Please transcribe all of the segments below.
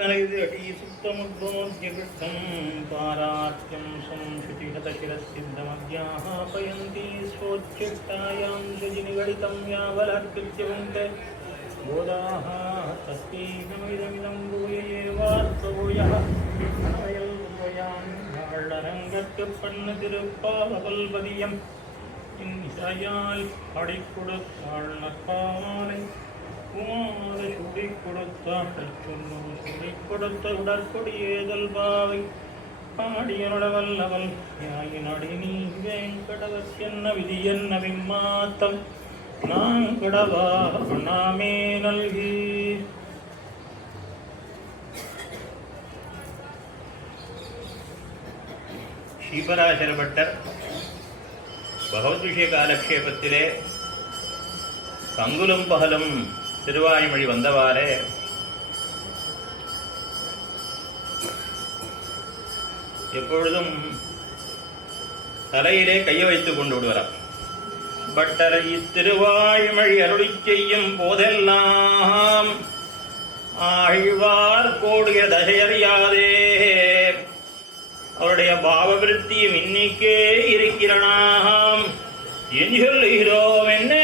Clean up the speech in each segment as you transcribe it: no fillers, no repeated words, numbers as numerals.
सुप्तमुद्बोध्यकृतं पारात्यं संश्रुतिहतशिरसिद्धमध्यापयन्ती स्वोच्चिष्टायां सृजिनिगडितं यावलकृत्यवन्ते बोधाः तस्तीकमिदमिदं भूयेवात्मभूयः அழகங்கற்பண்ணதிருப்பாவல்பதியம் இன்சையால் அடிக்கொடுத்தாள் நற்பாலை குமார சுடி கொடுத்தாள் சொன்னோம் சுடி கொடுத்த உடற்கொடியேதல் பாவை பாடியனவல்லவல் யாயினடி நீ வேங்கடவர் என்ன விதி என்ன விம்மாத்தம் நாங்கடவா நாமே நல்கி. ஸ்ரீபராசர பட்டர் பகவத் விஷய காலக்ஷேபத்திலே பங்குலும் பகலும் திருவாய்மொழி வந்தவாறே எப்பொழுதும் தலையிலே கையை வைத்துக் கொண்டு விடுவார். பட்டரை திருவாய்மொழி அருளி செய்யும் போதெல்லாம் ஆழ்வார் கோடிய தசையறியாதே அவருடைய பாவவிருத்தியும் இன்னிக்கே இருக்கிறனாம் என்று சொல்லுகிறோம். என்ன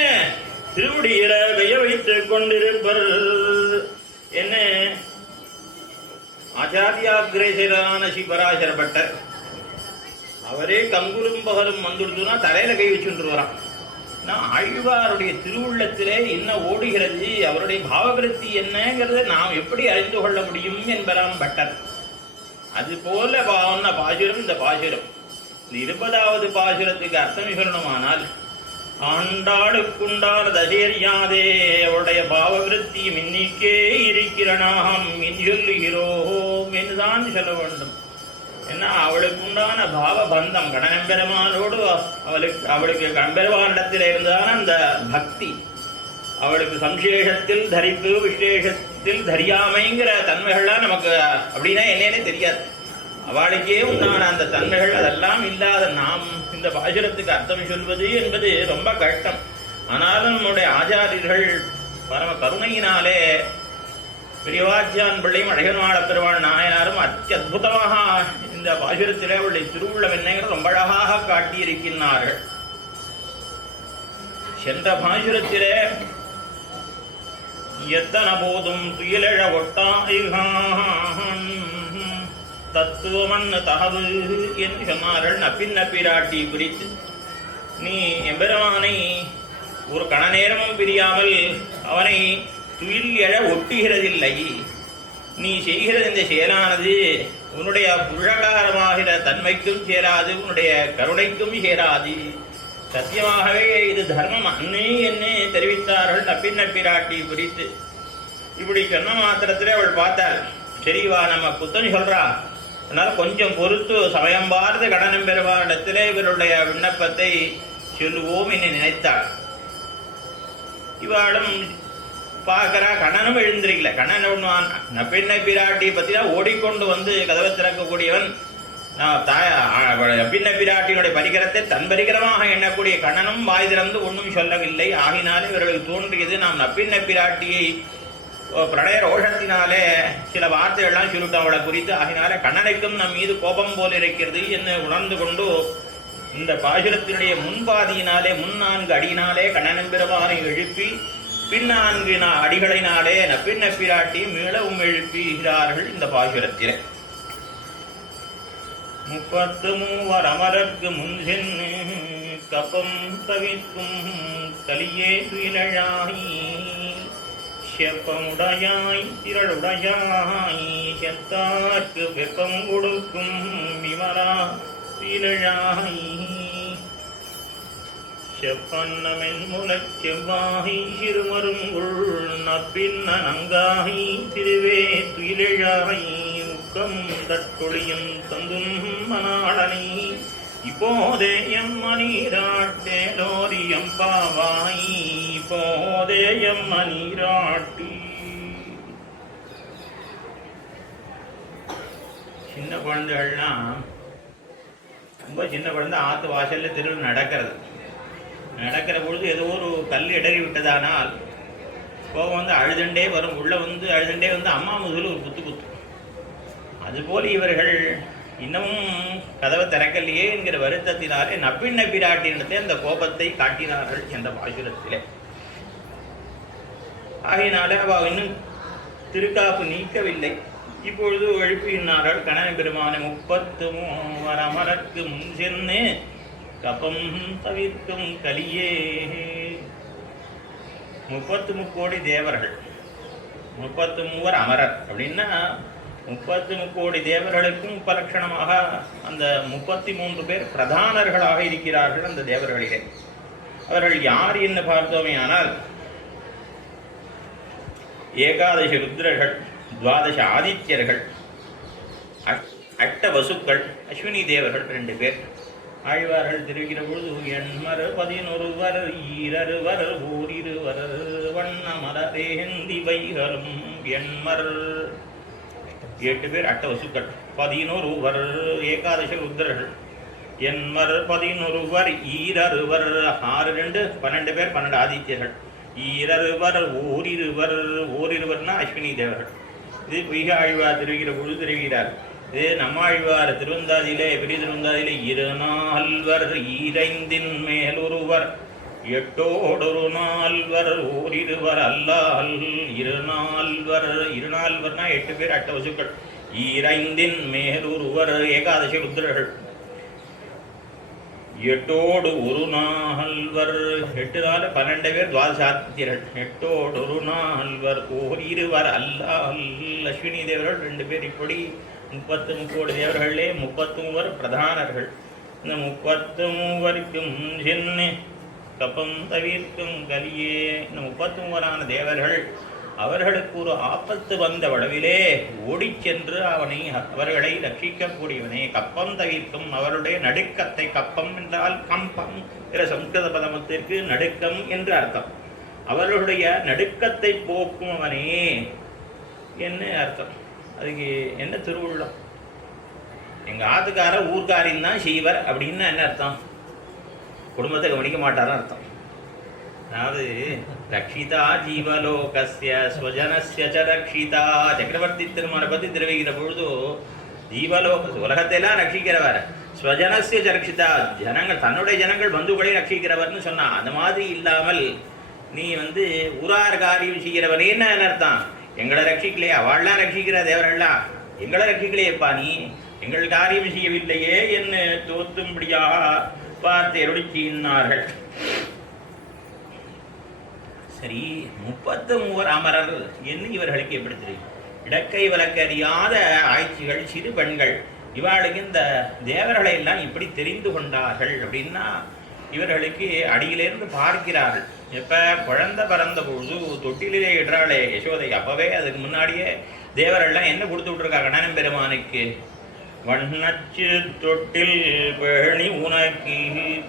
திருவடியில கைய வைத்துக் கொண்டிருப்பர் என்ன ஆச்சாரியாகிரேசரான ஸ்ரீபராசர பட்டர் அவரே கங்குலும் பகலும் வந்துடுதுன்னா தலையில கை வச்சுட்டு வரான். ஆழ்வாருடைய திருவுள்ளத்திலே என்ன ஓடுகிறது, அவருடைய பாவவிருத்தி என்னங்கிறத நாம் எப்படி அறிந்து கொள்ள முடியும் என்பதாம் பட்டர். அதுபோல பாசுரம் இந்த பாசுரம். இந்த 20வது பாசுரத்துக்கு அர்த்தம் சொல்லணுமானால் ஆண்டாளுக்குண்டான தசையறியாதே அவருடைய பாவவிருத்தியும் இன்னிக்கே இருக்கிறனாம் சொல்லுகிறோம் என்றுதான் சொல்ல வேண்டும். ஏன்னா அவளுக்கு உண்டான பாவ பந்தம் கடனம்பெருமானோடு அவளுக்கு கம்பெருமானிடத்தில் இருந்தான அந்த பக்தி, அவளுக்கு சம்சேஷத்தில் தரிப்பு விசேஷத்தில் தரியாமைங்கிற தன்மைகள்லாம் நமக்கு அப்படின்னா என்னன்னே தெரியாது. அவளுக்கே உண்டான அந்த தன்மைகள் அதெல்லாம் இல்லாத நாம் இந்த பாசுரத்துக்கு அர்த்தம் சொல்வது என்பது ரொம்ப கஷ்டம். ஆனாலும் நம்முடைய ஆச்சாரியர்கள் பரம கருணையினாலே பெரியவாச்சியான் பிள்ளையும் அழகர்வாழ பெருமாள் நாயனாரும் அத்யுதமாக இந்த பாசுரத்திலே அவளுடைய திருவுள்ளம் என்னங்கிற ரொம்ப அழகாக காட்டியிருக்கிறார்கள். சென்ற பாசுரத்திலே எத்தன போதும் துயிலழ ஒட்டாய்கான் தத்துவமன் தகவு என்று சொன்னார்கள். நப்பின் நப்பிராட்டி குறித்து நீ எம்பெருமானை ஒரு கண நேரமும் பிரியாமல் அவனை துயில் எழ ஒட்டுகிறதில்லை. நீ செய்கிறது இந்த செயலானது உன்னுடைய புழகாரமாகிற தன்மைக்கும் சேராது, உன்னுடைய கருணைக்கும் சேராது. சத்தியமாகவே இது தர்மம் அன்னே என்னே தெரிவித்தார்கள் நப்பின் நப்பிராட்டி குறித்து. இப்படி சொன்ன மாத்திரத்திலே அவள் பார்த்தாள், சரிவா நம்ம புத்தன் சொல்றா, அதனால கொஞ்சம் பொறுத்து சமயம் பார்த்து கடனம் பெறுவாரிடத்திலே இவருடைய விண்ணப்பத்தை சொல்லுவோம் என்று நினைத்தாள். இவாளும் பார்க்கறா, கண்ணனும் எழுந்திருக்கல. கண்ணன் ஒண்ணுவான் நப்பின் நப்பிராட்டியை பத்திதான் ஓடிக்கொண்டு வந்து கதவை திறக்கக்கூடியவன். நப்பின் நப்பிராட்டியினுடைய பரிகரத்தை தன் பரிகரமாக எண்ணக்கூடிய கண்ணனும் வாய் திறந்து ஒன்றும் சொல்லவில்லை. ஆகினாலே இவர்களுக்கு தோன்றியது நாம் நப்பின் நப்பிராட்டியை பிரணய ரோஷத்தினாலே சில வார்த்தைகள்லாம் சொல்லிட்டோம் அவளை குறித்து. ஆகினாலே கண்ணனுக்கும் நம் மீது கோபம் போல் இருக்கிறது என்று உணர்ந்து கொண்டு இந்த பாசுரத்தினுடைய முன்பாதியினாலே 4 அடியினாலே கண்ணனும் பெருமானை எழுப்பி பின் 4 அடிகளினாலே நப்பின் நப்பிராட்டி மீளவும் எழுப்புகிறார்கள். இந்த பாசுரத்திலே 33 அமரர்க்கு முன் சென்று கப்பம் தவிர்க்கும் கலியே துயிலழாய் செப்பமுடையாய் திரளுடையாய் செத்தார்க்கு வெப்பம் கொடுக்கும் விமலா துயிலழாய் செப்பன்னமென் முலச் செவ்வாகி சிறுமருங்குள் நப்பின் நங்காகி திருவே துயிலழாய் உக்கம் தற்கொழியும் தந்தும் மணாளனை இப்போதே எம்மனீராட்டேலோரியம் பாவாய் இப்போதே எம்மனீராட்டி. சின்ன குழந்தைகள்லாம் ரொம்ப சின்ன குழந்தை ஆற்று வாசல்ல தெருவில் நடக்கிற பொழுது ஏதோ ஒரு கல் இடறி விட்டதானால் கோபம் வந்து அழுதுண்டே வரும். உள்ளே வந்து அழுதுண்டே வந்து அம்மா முதுகில் ஒரு குத்து அதுபோல் இவர்கள் இன்னமும் கதவை திறக்கலையே என்கிற வருத்தத்தினாலே நப்பின்ன பிராட்டியிடத்தை அந்த கோபத்தை காட்டினார்கள் என்ற பாசுரத்திலே. ஆகையினால அவ இன்னும் திருக்காப்பு நீக்கவில்லை. இப்பொழுது எழுப்பினார்கள் கணவன் பெருமான 33 அமரர்க்கு முன் சென்று கபம் தவிர்க்கும் கலியே. 33 கோடி தேவர்கள், 33 அமரர் அப்படின்னா 33 கோடி தேவர்களுக்கும் உபலட்சணமாக அந்த 33 பேர் பிரதானர்களாக இருக்கிறார்கள் அந்த தேவர்களிலே. அவர்கள் யார் என்று பார்த்தோமே ஆனால் ஏகாதச ருத்ரர்கள், துவாதச ஆதித்யர்கள், 8 வசுக்கள், அஸ்வினி தேவர்கள் 2 பேர். ஆழ்வார்கள் தெரிவிக்கிற பொழுது எண்மர் 11 ஈரருவர் ஓரிருவர் வண்ணமரேந்தி வைகரும் எண்மர் 8 பேர் 8 வசுக்கள், 11 ஏகாதச ருத்ரர்கள், எண்மர் 11 ஈரருவர் 6 2 12 பேர் 12 ஆதித்யர்கள், ஈரருவர் ஓரிருவர்னா அஸ்வினி தேவர்கள். இது பொய்க ஆழ்வார் தெரிவிக்கிற பொழுது தெரிவிக்கிறார். இது நம்மாழ்வார் திருவந்தாதியிலே பெரிய திருவந்தாதியிலே 2 ஈரைந்தின் மேல் ஒருவர் 8 ஓரிருவர் அல்லால் 2 8 பேர் 8 வசுக்கள், ஈரைந்தின் மேல் ஒருவர் ஏகாதச ருத்ரர்கள், 8 8 12 பேர் துவாதசாத்தியர்கள், 8 ஓரிருவர் அல்லால் அஸ்வினி தேவர்கள் 2 பேர். இப்படி 33 கோடி தேவர்களே 33 பிரதானர்கள். இந்த 33க்கும் சென்னு கப்பம் தவிர்க்கும் கலியே. இந்த 33 தேவர்கள் அவர்களுக்கு ஒரு ஆபத்து வந்த வளவிலே ஓடி சென்று அவர்களை ரட்சிக்கக்கூடியவனே. கப்பம் தவிர்க்கும் அவருடைய நடுக்கத்தை, கப்பம் என்றால் கம்பம் என்ற சம்ஸ்கிருத பதமத்திற்கு நடுக்கம் என்று அர்த்தம். அவர்களுடைய நடுக்கத்தை போக்கும் அவனே என்ன அர்த்தம்? அதுக்கு என்ன திருவுள்ளம்? எங்க ஆத்துக்கார ஊர்காரின் தான் செய்வர் அப்படின்னா என்ன அர்த்தம்? குடும்பத்தை கவனிக்க மாட்டார்னு அர்த்தம். அதாவது ரக்ஷிதா ஜீவலோகஸ்ய ஸ்வஜனஸ்ய ச ரக்ஷிதா. சக்கரவர்த்தி திருமணை பற்றி தெரிவிக்கிற பொழுது ஜீவலோக உலகத்தையெல்லாம் ரட்சிக்கிறவர், ஸ்வஜனஸ்ய ச ரக்ஷிதா ஜனங்கள் தன்னுடைய ஜனங்கள் பந்துக்களை ரட்சிக்கிறவர்னு சொன்னா. அந்த மாதிரி இல்லாமல் நீ ஊரார் காரியம் செய்கிறவனே என்ன அர்த்தம்? எங்களை ரட்சிக்கலையே, அவள்லாம் ரட்சிக்கிற தேவர்கள்லாம் எங்களை ரட்சிக்கலையேப்பா, நீ எங்கள் காரியம் செய்யவில்லையே என்று தோத்தும்படியாக பார்த்து எருடிச்சினார்கள். சரி, 33 அமரர் என்று இவர்களுக்கு எப்படி தெரியும்? இடக்கை வழக்கறியாத ஆய்ச்சிகள், சிறு பெண்கள், இவர்களுக்கு இந்த தேவர்களை எல்லாம் இப்படி தெரிந்து கொண்டார்கள் அப்படின்னா இவர்களுக்கு அடியிலிருந்து பார்க்கிறார்கள். எப்போ குழந்தை பிறந்த பொழுது தொட்டிலே இடுறாளே யசோதை, அப்பவே அதுக்கு முன்னாடியே தேவரெல்லாம் என்ன கொடுத்து விட்டுருக்காங்க கண்ணன் பெருமானுக்கு? வண்ணச்சு தொட்டில் பேணி உனக்கு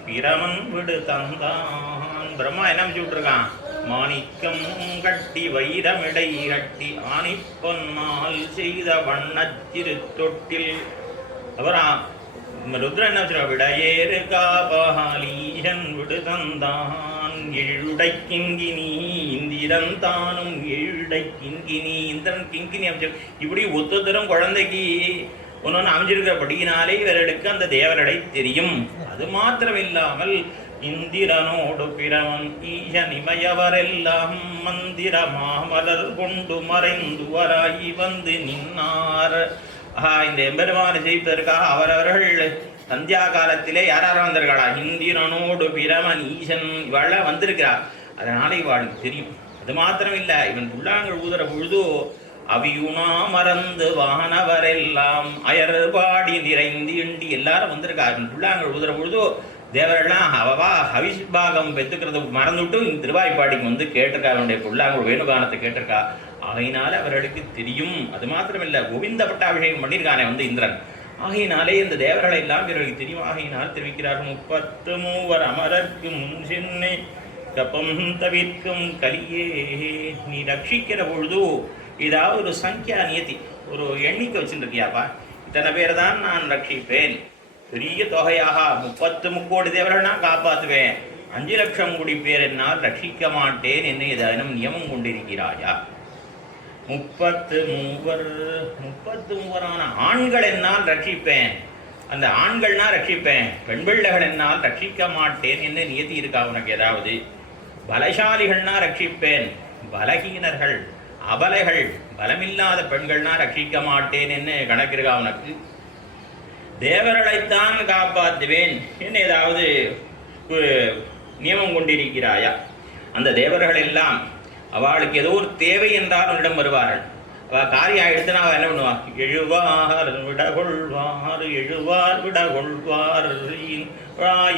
பிரமன் விடு தந்தான். பிரம்மா என்ன அமைச்சு விட்டுருக்கான்? மாணிக்கம் கட்டி வைரமிடை கட்டி ஆணிப்பொன்னால் செய்த வண்ணச்சிறு தொட்டில். அப்புறம் ருத்ரன் என்ன வச்சிருக்கா? விடையேறு காபாலீசன் விடு தந்தான் எழுடை கிங்கினி இந்திரன் தானும் எழுடை கிங்கினி. இந்திரன் கிங்கினி அமைச்சு இப்படி ஒத்தரும் குழந்தைக்கு ஒன்னொன்று அமைஞ்சிருக்கிறபடியினாலே இவர்களுக்கு அந்த தேவரடை தெரியும். அது மாத்திரமில்லாமல் இந்திரனோடு பிறவன் ஈசன் இமையவரெல்லாம் மந்திர மாமலர் கொண்டு மறைந்து வராய் நின்னார். இந்த எம்பெருமானை செய்வதற்காக அவரவர்கள் சந்தியா காலத்திலே யாராரும் வந்திருக்காளா? இந்திரனோடு பிரமன் ஈசன் இவாழ வந்திருக்கிறார். அதனால இவாளுக்கு தெரியும். அது மாத்திரம் இல்லை, இவன் புல்லாங்கள் ஊதுற பொழுது அவியுணா மறந்து வானவரெல்லாம் அயர்பாடி நிறைந்து எண்டி எல்லாரும் வந்திருக்கா. இவன் புல்லாங்கள் ஊதுற பொழுது தேவரெல்லாம் அவவா ஹவிஷ்பாகம் பெற்றுக்கிறது மறந்துவிட்டு இந்த திருவாய்ப்பாடிக்கு கேட்டிருக்கா, அவனுடைய புல்லாங்கூர் வேணுகானத்தை கேட்டிருக்கா. ஆகையினால அவர்களுக்கு தெரியும். அது மாத்திரமில்லை, கோவிந்த பட்டாபிஷேகம் பண்ணியிருக்கானே இந்திரன். ஆகையினாலே இந்த தேவர்களை எல்லாம் இவர்களுக்கு தெரியும். ஆகையினால் தெரிவிக்கிறார்கள் 33 அமரர்க்கு முன் சென்னை கப்பம் தவிர்க்கும் கலியே. நீ ரட்சிக்கிற பொழுது ஏதாவது ஒரு சங்கியா நியத்தி, ஒரு எண்ணிக்கை வச்சுருக்கியாப்பா, இத்தனை பேர் தான் நான் ரட்சிப்பேன், பெரிய தொகையாக 33 கோடி தேவர்கள் நான் காப்பாற்றுவேன், 5 லட்சம் கோடி பேர் என்னால் ரட்சிக்க மாட்டேன் என்று ஏதானும் நியமம் கொண்டிருக்கிறாயா? 33 ஆண்கள் என்னால் ரட்சிப்பேன், அந்த ஆண்கள்னா ரட்சிப்பேன், பெண் பிள்ளைகள் என்னால் ரட்சிக்க மாட்டேன் என்ன நியதி இருக்கா உனக்கு? ஏதாவது பலசாலிகள்னா ரட்சிப்பேன், பலகீனர்கள் அபலைகள் பலமில்லாத பெண்கள்னா ரட்சிக்க மாட்டேன் என்ன கணக்கு இருக்கா உனக்கு? தேவர்களைத்தான் காப்பாற்றுவேன் என்ன ஏதாவது நியமம் கொண்டிருக்கிறாயா? அந்த தேவர்கள் எல்லாம் அவளுக்கு ஏதோ ஒரு தேவை என்றால் உன்னிடம் வருவார்கள். அவள் காரியம் ஆயிடுச்சுன்னா அவள் என்ன பண்ணுவாள்? எழுவார் விடகொள்வார் எழுவார் விடகொள்வார்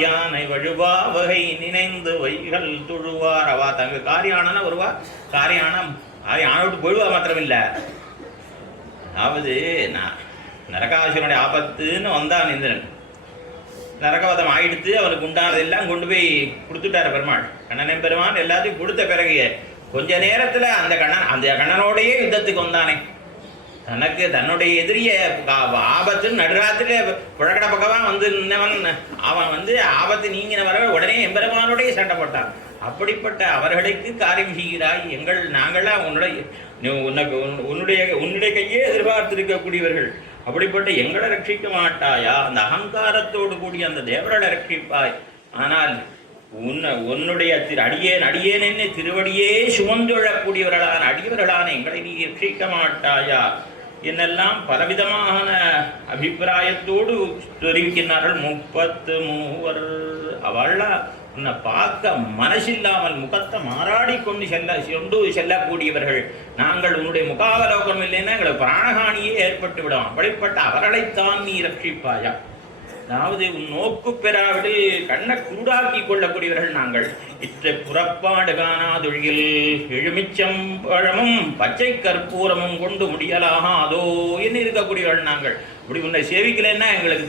யானை வழுவா வகை நினைந்து வைகள் துழுவார். அவள் தங்க காரியானா வருவா, காரியானம் ஆனோட்டு போயிடுவா மாத்திரமில்லை. அதாவது நரகாசுரனுடைய ஆபத்துன்னு வந்தான் இந்திரன், நரகவதம் ஆயிடுத்து, அவனுக்கு உண்டானதெல்லாம் கொண்டு போய் கொடுத்துட்டார் பெருமாள். கண்ணன் பெருமான் எல்லாத்தையும் கொடுத்த பிறகு கொஞ்ச நேரத்தில் அந்த கண்ணனோடையே யுத்தத்துக்கு வந்தானே. தனக்கு தன்னுடைய எதிரிய ஆபத்துன்னு நடுராத்திரில புழக்கட பக்கமாக வந்து நின்றவன் அவன் வந்து ஆபத்து நீங்கின வர உடனே எம்பெருமானோடையே சண்டை போட்டான். அப்படிப்பட்ட அவர்களுக்கு காரியம் செய்கிறாய். நாங்கள்லாம் உன்னுடைய கையே எதிர்பார்த்திருக்கக்கூடியவர்கள். அப்படிப்பட்ட எங்களை ரட்சிக்க மாட்டாயா? அந்த அகங்காரத்தோடு கூடிய அந்த தேவர்களை ரட்சிப்பாய். ஆனால் உன்னுடைய அடியேன் என்ன திருவடியே சுமந்துழக்கூடியவர்களான அடியவர்களான எங்களை நீ ரட்சிக்க மாட்டாயா என்னெல்லாம் பலவிதமான அபிப்பிராயத்தோடு தெரிவிக்கின்றார்கள். 33 அவள்லாம் உன்னை பார்க்க மனசில்லாமல் முகத்தை மாறாடி கொண்டு செல்லக்கூடியவர்கள். நாங்கள் உன்னுடைய முகாவலோகம் இல்லைன்னா எங்களுக்கு பிராணகாணியே ஏற்பட்டு விடும். அப்படிப்பட்ட அவர்களைத்தான் நீ ரட்சிப்பாயா? அதாவது உன் நோக்கு பெறாவிடில் கண்ணை கூடாக்கி கொள்ளக்கூடியவர்கள் நாங்கள். இற்ற புறப்பாடு காணாதொழியில் எழுமிச்சம் பழமும் பச்சை கற்பூரமும் கொண்டு முடியலாகாதோ என்று இருக்கக்கூடியவர்கள் நாங்கள். இப்படி உன்னை சேவிக்கலைன்னா எங்களுக்கு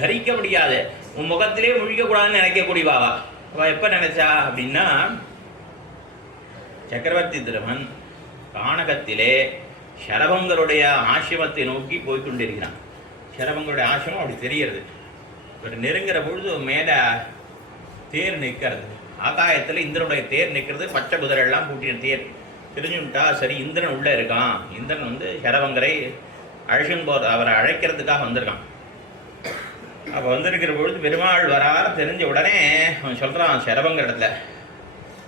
தரிக்க முடியாது, உன் முகத்திலே முழிக்கக்கூடாதுன்னு நினைக்கக்கூடியவாவா? அவள் எப்போ நினைச்சா அப்படின்னா, சக்கரவர்த்தி திருமன் கானகத்திலே சரபங்கருடைய ஆசிரமத்தை நோக்கி போய்கொண்டிருக்கிறான். சரபங்கருடைய ஆசிரமம் அப்படி தெரிகிறது. பட் நெருங்கிற பொழுது மேலே தேர் நிற்கிறது, ஆகாயத்தில் இந்திரனுடைய தேர் நிற்கிறது. பச்சை குதிரையெல்லாம் பூட்டின தேர் தெரிஞ்சுட்டா சரி இந்திரன் உள்ளே இருக்கான். இந்திரன் வந்து சரபங்கரை அழைச்சின்னு அவரை அழைக்கிறதுக்காக வந்திருக்கான். அப்போ வந்திருக்கிற பொழுது பெருமாள் வரார் தெரிஞ்ச உடனே அவன் சொல்கிறான் சரபங்கர் இடத்துல,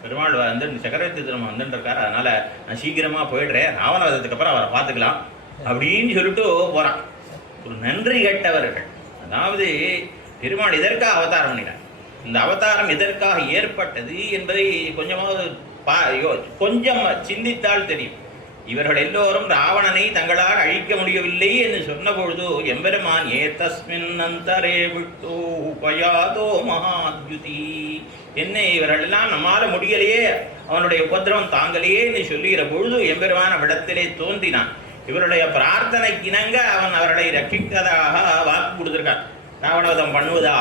பெருமாள் வந்து சக்கரவர்த்தி திரும்ப வந்துட்டுருக்கார், அதனால் நான் சீக்கிரமாக போயிடுறேன், ராவணவதத்துக்கு அப்புறம் அவரை பார்த்துக்கலாம் அப்படின்னு சொல்லிட்டு போகிறான். ஒரு நன்றி கேட்டவர்கள். அதாவது பெருமாள் எதற்காக அவதாரம் பண்ணினார், இந்த அவதாரம் எதற்காக ஏற்பட்டது என்பதை கொஞ்சம் சிந்தித்தால் தெரியும். இவர்கள் எல்லோரும் ராவணனை தங்களால் அழிக்க முடியவில்லை என்று சொன்ன பொழுது எம்பெருமான் ஏதஸ்மின் அந்தரே விட்டோ உபயாதோ மகாத்யுதி என்ன இவர்கள் எல்லாம் நம்மால முடியலையே, அவனுடைய உபதிரவம் தாங்கலையே என்று சொல்லுகிற பொழுது எம்பெருமான் அவ்விடத்திலே தோன்றினான். இவருடைய பிரார்த்தனைக்கு இணங்க அவன் அவர்களை ரட்சிக்கதாக வாக்கு கொடுத்திருக்கான், ராவணவதம் பண்ணுவதா.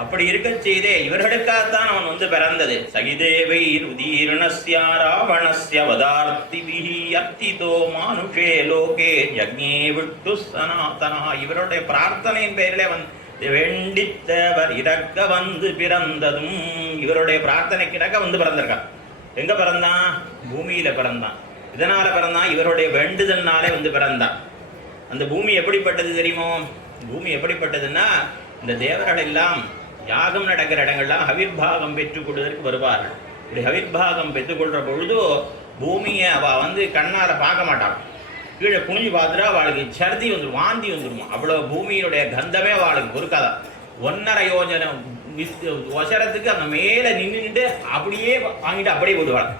அப்படி இருக்க செய்தே இவர்களுக்காகத்தான் அவன் வந்து பிறந்தது. சகிதேவை உதீர்ணஸ்ய ராவணஸ்ய வதார்த்திபிஹி அர்த்திதோ மானுஷே லோகே ஜக்ஞே விட்டு சனாதனா. இவருடைய பிரார்த்தனையின் பெயரிலே அவன் வேண்டித்தவர் இறக்க வந்து பிறந்ததும் இவருடைய பிரார்த்தனைக்கு இறக்க வந்து பிறந்திருக்கான். எங்க பிறந்தான்? பூமியில பிறந்தான். இதனால பிறந்தான், இவருடைய வேண்டுதல்னாலே வந்து பிறந்தான். அந்த பூமி எப்படிப்பட்டது தெரியுமோ? பூமி எப்படிப்பட்டதுன்னா, இந்த தேவர்கள் எல்லாம் யாகம் நடக்கிற இடங்கள்லாம் ஹவிர்பாகம் பெற்றுக்கொள்வதற்கு வருவார்கள். இப்படி ஹவிர்பாகம் பெற்றுக்கொள்கிற பொழுது பூமியை அவள் வந்து கண்ணால் பார்க்க மாட்டாள். கீழே குனிஞ்சு பார்த்துட்டா அவளுக்கு சர்தி வந்துடும், வாந்தி வந்துடுமா. அவ்வளோ பூமியினுடைய கந்தமே அவளுக்கு பொறுக்காதான். 1.5 யோஜனை ஒசரத்துக்கு அந்த மேலே நின்றுட்டு அப்படியே வாங்கிட்டு அப்படியே போடுவாள்.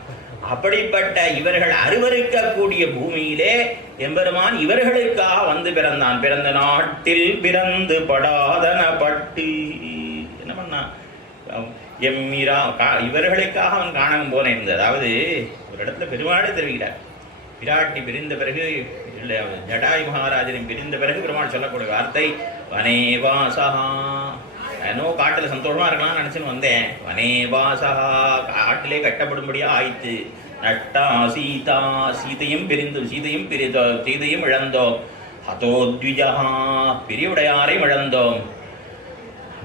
அப்படிப்பட்ட இவர்கள் அருவருக்கக்கூடிய பூமியிலே எம்பெருமான் இவர்களுக்காக வந்து பிறந்தான். பிறந்த நாட்டில் பிறந்து படாதன பட்டு என்ன பண்ணான்? எம்மிரா இவர்களுக்காக அவன் காணகம் போன இருந்தது. அதாவது ஒரு இடத்துல பெருமாளே தெரிவிக்கிறார். பிராட்டி பிரிந்த பிறகு ஜடாயு மகாராஜனை பிரிந்த பிறகு பெருமாள் சொல்லக்கூடிய வார்த்தை வனேவாசா. என்னோ காட்டில் சந்தோஷமா இருக்கலாம்னு நினைச்சுன்னு வந்தேன். வனேவாசா காட்டிலே கட்டப்படும்படியா ஆயிற்று. நட்டா சீதா சீதையும் இழந்தோம். ஹதோத்விஜா பெரியவுடையாரையும் இழந்தோம்.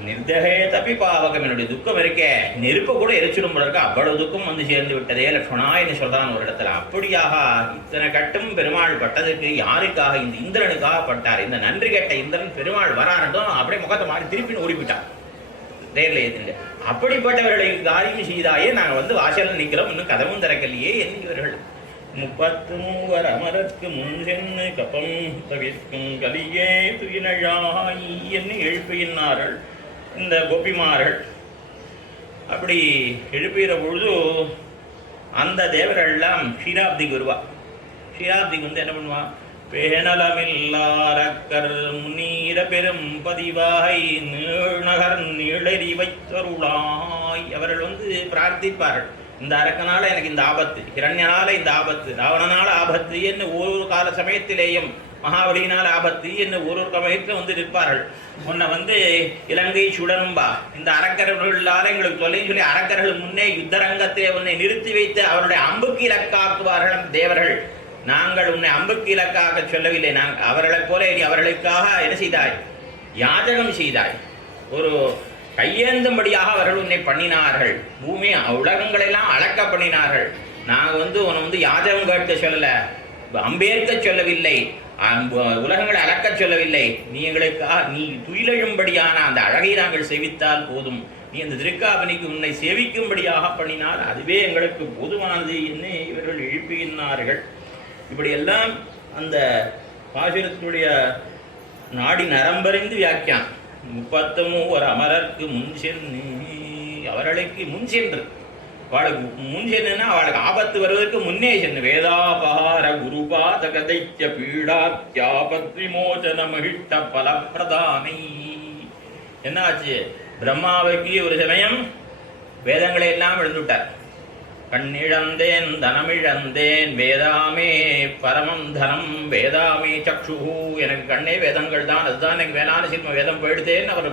நிர்தகே தப்பி பாவகம், என்னுடைய துக்கம் இருக்கே நெருப்பை கூட எரிச்சிடும் போல அவ்வளவு துக்கம் வந்து சேர்ந்து விட்டதே லக்ஷ்மணா என்று சொல்றான் ஒரு இடத்துல. அப்படியாக இத்தனை கட்டும் பெருமாள் பட்டதுக்கு யாருக்காக? இந்த இந்திரனுக்காக பட்டார். இந்த நன்றி கேட்ட இந்திரன் பெருமாள் வரானதும் அப்படியே முகத்தை மாறி திருப்பி ஓடிவிட்டான் நேரில் ஏற்றிட்டு. அப்படிப்பட்டவர்களை காரியம் செய்தாயே நாங்கள் வந்து வாசலில் நிற்கிறோம், இன்னும் கதவும் திறக்கலையே என்கிறவர்கள். 33 அமரர்க்கு முன் சென்று கப்பம் தவிர்க்கும் கலியே துயினழாய் என்று எழுப்பினார்கள் இந்த கோபிமார்கள். அப்படி எழுப்புகிற பொழுது அந்த தேவரெல்லாம் க்ஷீராப்திக்கு வருவா. க்ஷீராப்திக்கு வந்து என்ன பண்ணுவான்? பேணலமில்லாரக்கர் முன்னீர பெரும் பதிவாய் நீழ்நகர் நீளறி வைத்தருளாய். அவர்கள் வந்து பிரார்த்திப்பார்கள், இந்த அரக்கனால எனக்கு இந்த ஆபத்து, இரண்யனால இந்த ஆபத்து, ராவணனால ஆபத்து என்ன ஒரு கால சமயத்திலேயும் மகாபலியினால் ஆபத்து என்ன ஒரு சமயத்தில் வந்து நிற்பார்கள். உன்னை வந்து இலங்கை சுடனும்பா இந்த அரக்கர்களால் எங்களுக்கு சொல்லி அரக்கர்கள் முன்னே யுத்தரங்கத்திலே உன்னை நிறுத்தி வைத்து அவருடைய அம்புக்கு இலக்காக்குவார்கள் தேவர்கள். நாங்கள் உன்னை அம்புக்கு இலக்காக சொல்லவில்லை, நாங்கள் அவர்களைப் போல அவர்களுக்காக என்ன செய்தாய்? யாஜகம் செய்தாய். ஒரு கையேந்தும்படியாக அவர்கள் உன்னை பண்ணினார்கள். பூமி உலகங்களெல்லாம் அளக்க பண்ணினார்கள். நாங்கள் வந்து உன்னை வந்து யாஜகம் கேட்க சொல்லலை, அம்பேற்க சொல்லவில்லை, உலகங்களை அளக்க சொல்லவில்லை. நீ எங்களுக்காக நீ துயிலெழும்படியான அந்த அழகை நாங்கள் சேவித்தால் போதும். நீ அந்த திருக்காவணிக்கு உன்னை சேவிக்கும்படியாக பண்ணினால் அதுவே எங்களுக்கு போதுமானது என்று இவர்கள் எழுப்பினார்கள். இப்படியெல்லாம் அந்த பாசுரத்துடைய நாடி நரம்பறிந்து வியாக்கியான். 33 அமரர்க்கு முன் சென்று, அவர்களுக்கு முன் சென்று, அவளுக்கு முன் சென்னுன்னா அவளுக்கு ஆபத்து வருவதற்கு முன்னே சென்று வேதாபகார குருபாத கதைச்ச பீடாத்யாபத்ரி மோசன மகிட்ட பலப்பிரதானை. என்னாச்சு? பிரம்மாவுக்கு ஒரு சமயம் வேதங்களை எல்லாம் எழுந்துவிட்டார். கண்ணிழந்தேன் தனமிழந்தேன் வேதாமே பரமம் தனம் வேதாமே சக்ஷு. எனக்கு கண்ணே வேதங்கள் தான், அதுதான் எனக்கு வேளாண் சிற்ப வேதம் போயிடுத்தேன்னு அவர்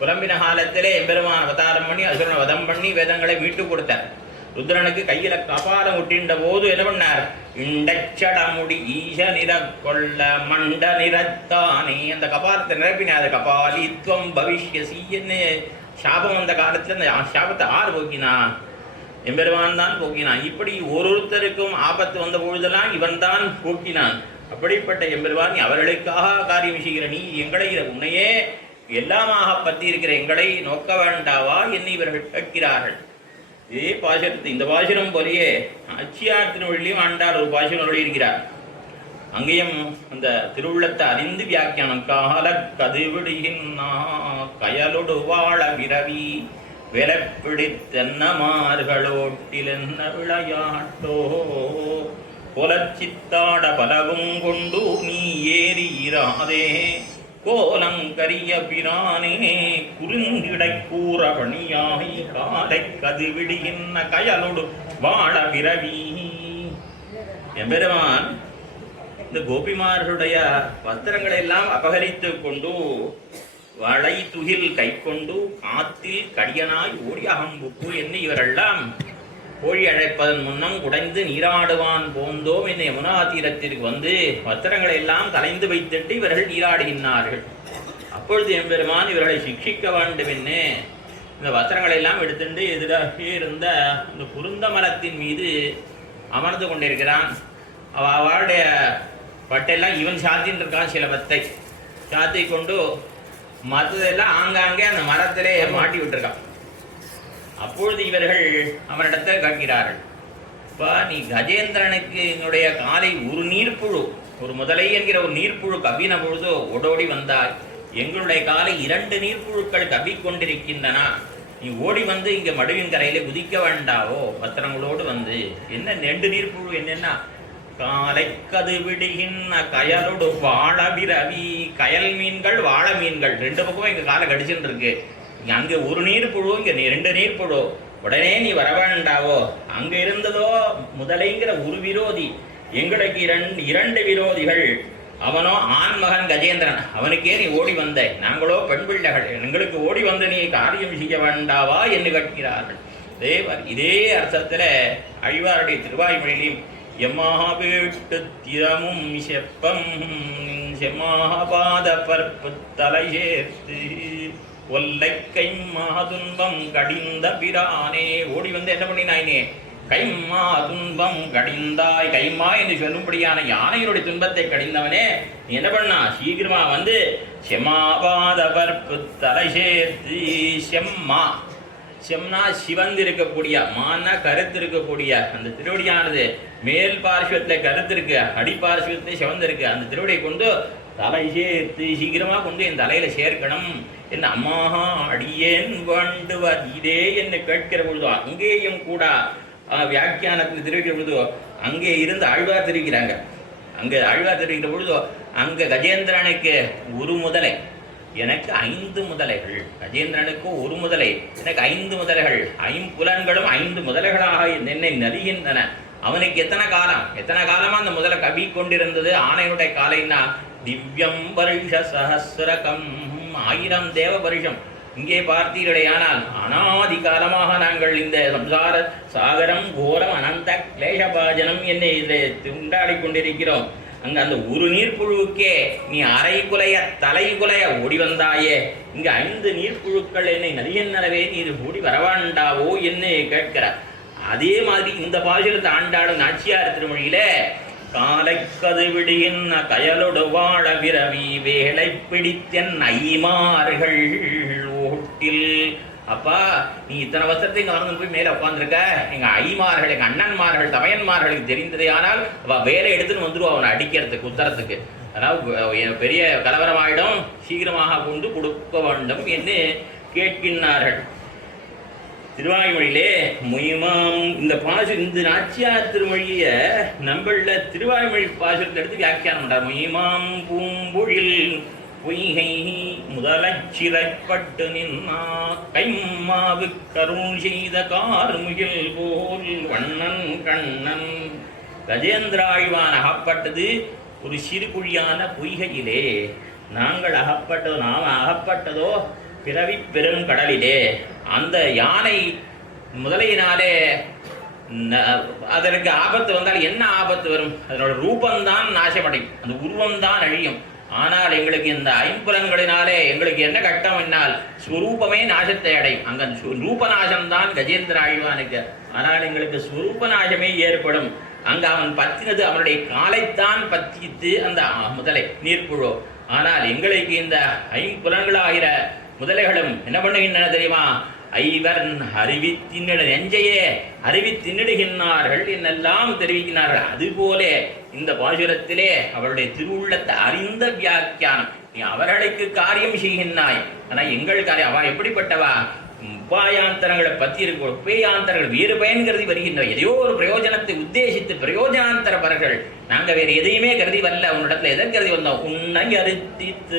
புலம்பின காலத்திலே எம்பெருமான் அவதாரம் பண்ணி அசுரனை வதம் பண்ணி வேதங்களை மீட்டு கொடுத்தார். ருத்ரனுக்கு கையில கபாலம் ஒட்டின்ற போது என்ன பண்ணார்? இண்டச்சடமுடி ஈச நிற கொள்ள மண்ட நிறத்தானே. அந்த கபாலத்தை நிரப்பினார். கபாலித்வம் பவிஷ்யசின்னு சாபம் அந்த காலத்தில் அந்த சாபத்தை ஆறு போக்கினா? எம்பெருமான் தான் போக்கினான். இப்படி ஒருத்தருக்கும் ஆபத்து வந்த பொழுதெல்லாம் இவன் தான் போக்கினான். அப்படிப்பட்ட எம்பெருமான் அவர்களுக்காக காரியம் செய்கிற நீ எங்களை உன்னையே எல்லாமாக பற்றி இருக்கிற எங்களை நோக்க வேண்டாவா என்று இவர்கள் கேட்கிறார்கள். இதே பாசுரத்தை இந்த பாசுரம் போலயே அச்சியார் திருவள்ளியும் ஆண்டார் ஒரு பாசுரம் இருக்கிறார். அங்கேயும் அந்த திருவுள்ளத்தை அறிந்து வியாக்கியானம். கால கதுவிடுகின்னா கயலொடு வாழ விரவி வெலப்பிடித்தென்னமார்களோட்டில் என்ன விளையாட்டோ பொலச்சித்தாட பலவும் கொண்டு நீ ஏறியிராதே கோலங்கரிய பிரானே குறுங்கிடை கூற பணியாய் காலை கதுவிடுகின்ற கயலொடு வாழ விரவி. எம்பெருமான் இந்த கோபிமார்களுடைய வஸ்திரங்களை எல்லாம் அபகரித்து கொண்டு வளை துகில் கை கொண்டு காத்தில் கடியனாய் ஓடி அகம்புக்கு என்று இவரெல்லாம் கோழி அழைப்பதன் முன்னம் குடைந்து நீராடுவான் போந்தோம் என்னை யமுனா தீரத்திற்கு வந்து வஸ்திரங்களை எல்லாம் கலைந்து வைத்துட்டு இவர்கள் நீராடுகின்றார்கள். அப்பொழுது எம்பெருமான் இவர்களை சிக்ஷிக்க வேண்டும் என்ன இந்த வஸ்திரங்களை எல்லாம் எடுத்துட்டு எதிராக இருந்த இந்த குருந்த மரத்தின் மீது அமர்ந்து கொண்டிருக்கிறான். அவளுடைய பட்டெல்லாம் இவன் சாத்தின்னு இருக்கான். சில பத்தை சாத்தி கொண்டு மற்றதெல்லாம் ஆங்காங்கே அந்த மரத்திலே மாட்டி விட்டுருக்கான். அப்பொழுது இவர்கள் அவனிடத்தில் கேட்கிறார்கள், இப்போ நீ கஜேந்திரனுக்கு என்னுடைய காலை ஒரு நீர்ப்புழு, ஒரு முதலை என்கிற ஒரு நீர்ப்புழு கவ்வின பொழுதோ ஓடோடி வந்தாய். எங்களுடைய காலை 2 நீர்ப்புழுக்கள் கவ்விக்கொண்டிருக்கின்றன. நீ ஓடி வந்து இங்கே மடுவின் கரையிலே குதிக்க வேண்டாவோ பத்திரங்களோடு வந்து? என்ன 2 நீர்ப்புழு என்னென்னா காலை கது விடுகின்ற கயலோடு வாழ விரவி. கயல் மீன்கள் வாழ மீன்கள் 2 பக்கமும் எங்கள் காலை கடிச்சுட்டு இருக்கு. அங்கே ஒரு நீர்ப்புழு, இங்கே 2 நீர்ப்புழு. உடனே நீ வர வேண்டாவோ? அங்கே இருந்ததோ முதலைங்கிற ஒரு விரோதி, எங்களுக்கு 2 விரோதிகள். அவனோ ஆண்மகன் கஜேந்திரன், அவனுக்கே நீ ஓடி வந்த. நாங்களோ பெண் பிள்ளைகள், எங்களுக்கு ஓடி வந்து நீ காரியம் செய்ய வேண்டாவா என்று கேட்கிறார்கள். இதே அர்த்தத்தில் அழ்வாருடைய திருவாய்மொழியிலும் எம்மாக வீட்டு திறமும் செப்பம் செம்மாக பாத பற்பு தலை சேர்த்து ஒல்லை கைம்மா துன்பம் கடிந்த பிரானே. ஓடி வந்து என்ன பண்ணினாயினே, கைம்மா துன்பம் கடிந்தாய். கைம்மா என்று சொல்லும்படியான யானையினுடைய துன்பத்தை கடிந்தவனே, நீ என்ன பண்ணா, சீக்கிரமா வந்து செமாபாத பற்பு தலை சேர்த்து. செம்மா, செம்னா சிவந்து இருக்கக்கூடிய, மான்னா கருத்து இருக்கக்கூடிய அந்த திருவடியானது மேல் பார்ஸ்வத்தில் கருத்து இருக்கு, அடி பார்ஸ்வத்தில் சிவந்து இருக்கு. அந்த திருவடியை கொண்டு தலை சேர்த்து சீக்கிரமா கொண்டு என் தலையில சேர்க்கணும். என் அம்மா அடியேன் வேண்டுவர் இதே என்று கேட்கிற பொழுதோ, அங்கேயும் கூட வியாக்கியானத்தில் தெரிவிக்கிற பொழுதோ அங்கே இருந்து ஆழ்வார் தெரிவிக்கிறாங்க. அங்கே ஆழ்வார் தெரிவிக்கிற பொழுதோ அங்கே கஜேந்திரனுக்கு ஒரு முதலை, எனக்கு 5 முதலைகள். கஜேந்திரனுக்கு ஒரு முதலை, எனக்கு 5 முதலைகள். 5 புலன்களும் 5 முதலைகளாக என்னை நலிகின்றன. அவனுக்கு எத்தனை காலமா அந்த முதலை கவி கொண்டிருந்தது. ஆணையுடைய காலைன்னா திவ்யம் வருஷ சஹசிரகம், 1000 தேவ வருஷம். இங்கே பார்த்தீர்களேயானால் அனாதி காலமாக நாங்கள் இந்த சம்சார சாகரம் கோரம் அனந்த கிளேசபாஜனம் என்னை இதில் உண்டாடி கொண்டிருக்கிறோம். அங்க அந்த ஒரு நீர்ப்புழுவுக்கே நீ அரை குலைய தலை குலைய ஓடி வந்தாயே, இங்க 5 நீர்ப்புழுக்கள் என்னை நதியன்னரவே நீ ஓடி வரவாண்டாவோ என்று கேட்கிறார். அதே மாதிரி இந்த பாசுரத்தை ஆண்டாடும் நாச்சியார் திருமொழியில காலைக்கது விடியின் கயலொடு வாழ விரவி வேலை பிடித்தன் ஐமார்கள் ஓட்டில். அப்பா, நீ இத்தனை வருஷத்தை இங்கே வந்து போய் மேலே உட்காந்துருக்க, எங்கள் ஐமார்கள் எங்கள் அண்ணன்மார்கள் தமையன்மார்களுக்கு தெரிந்ததே, ஆனால் அவள் வேலை எடுத்துன்னு வந்துடுவா அவனை அடிக்கிறதுக்கு குத்துறதுக்கு. அதனால் பெரிய கலவரமாயிடும், சீக்கிரமாக கொண்டு கொடுக்க வேண்டும் என்று கேட்கின்றார்கள். திருவாய்மொழியிலே மொய்மாம் இந்த இந்த நாச்சியார் திருமொழியை நம்மள திருவாய்மொழி பாசுரத்தை எடுத்து வியாக்கியானம் பண்றார். மொய்மாம் பூம்பொழில் பொய்கை முதலச்சிலைப்பட்டு நின்னா கைம்மாவு கருள் செய்த கார்முகில் போல் வண்ணன் கண்ணன். கஜேந்திராழ்வான் அகப்பட்டது ஒரு சிறு குழியான பொய்கையிலே. நாம் அகப்பட்டதோ பிறவி பெரும் கடலிலே. அந்த யானை முதலையினாலே அதற்கு ஆபத்து வந்தால் என்ன ஆபத்து வரும்? அதனோட ரூபந்தான் நாசமடையும், அந்த உருவம்தான் அழியும். ஆனால் எங்களுக்கு இந்த 5 புலன்களினாலே எங்களுக்கு என்ன கட்டம் என்னால் ஸ்வரூபமே நாசத்தை அடையும். அங்க ரூப நாசம்தான் கஜேந்திர ஆழ்வானுக்கு. ஆனால் எங்களுக்கு ஸ்வரூப நாசமே ஏற்படும். அங்க அவன் பற்றினது அவனுடைய காலைத்தான் பற்றித்து அந்த முதலை நீர்ப்புழோ. ஆனால் எங்களுக்கு இந்த 5 புலன்களாகிற முதலைகளும் என்ன பண்ணுகின்றன தெரியுமா? ஐவர் அறிவித்தின்னிட நெஞ்சையே அறிவித்தின்னிடுகின்றார்கள் என்னெல்லாம் தெரிவிக்கிறார்கள். அதுபோல இந்த பாசுரத்திலே அவருடைய திருவுள்ளத்தை அறிந்த வியாக்கியானம். நீ அவர்களுக்கு காரியம் செய்கின்றாய், ஆனா எங்கள் காரியம் அவ எப்படிப்பட்டவா? உபாயாந்தரங்களை பற்றி இருக்க உபயாந்தரங்கள் வேறு பயன்கருதி வருகின்ற எதையோ ஒரு பிரயோஜனத்தை உத்தேசித்து பிரயோஜனாந்தரவர்கள். நாங்கள் வேறு எதையுமே கருதி வரல. உன்னிடத்துல எதை கருதி வந்தோம்? உன்னை அறுத்தித்து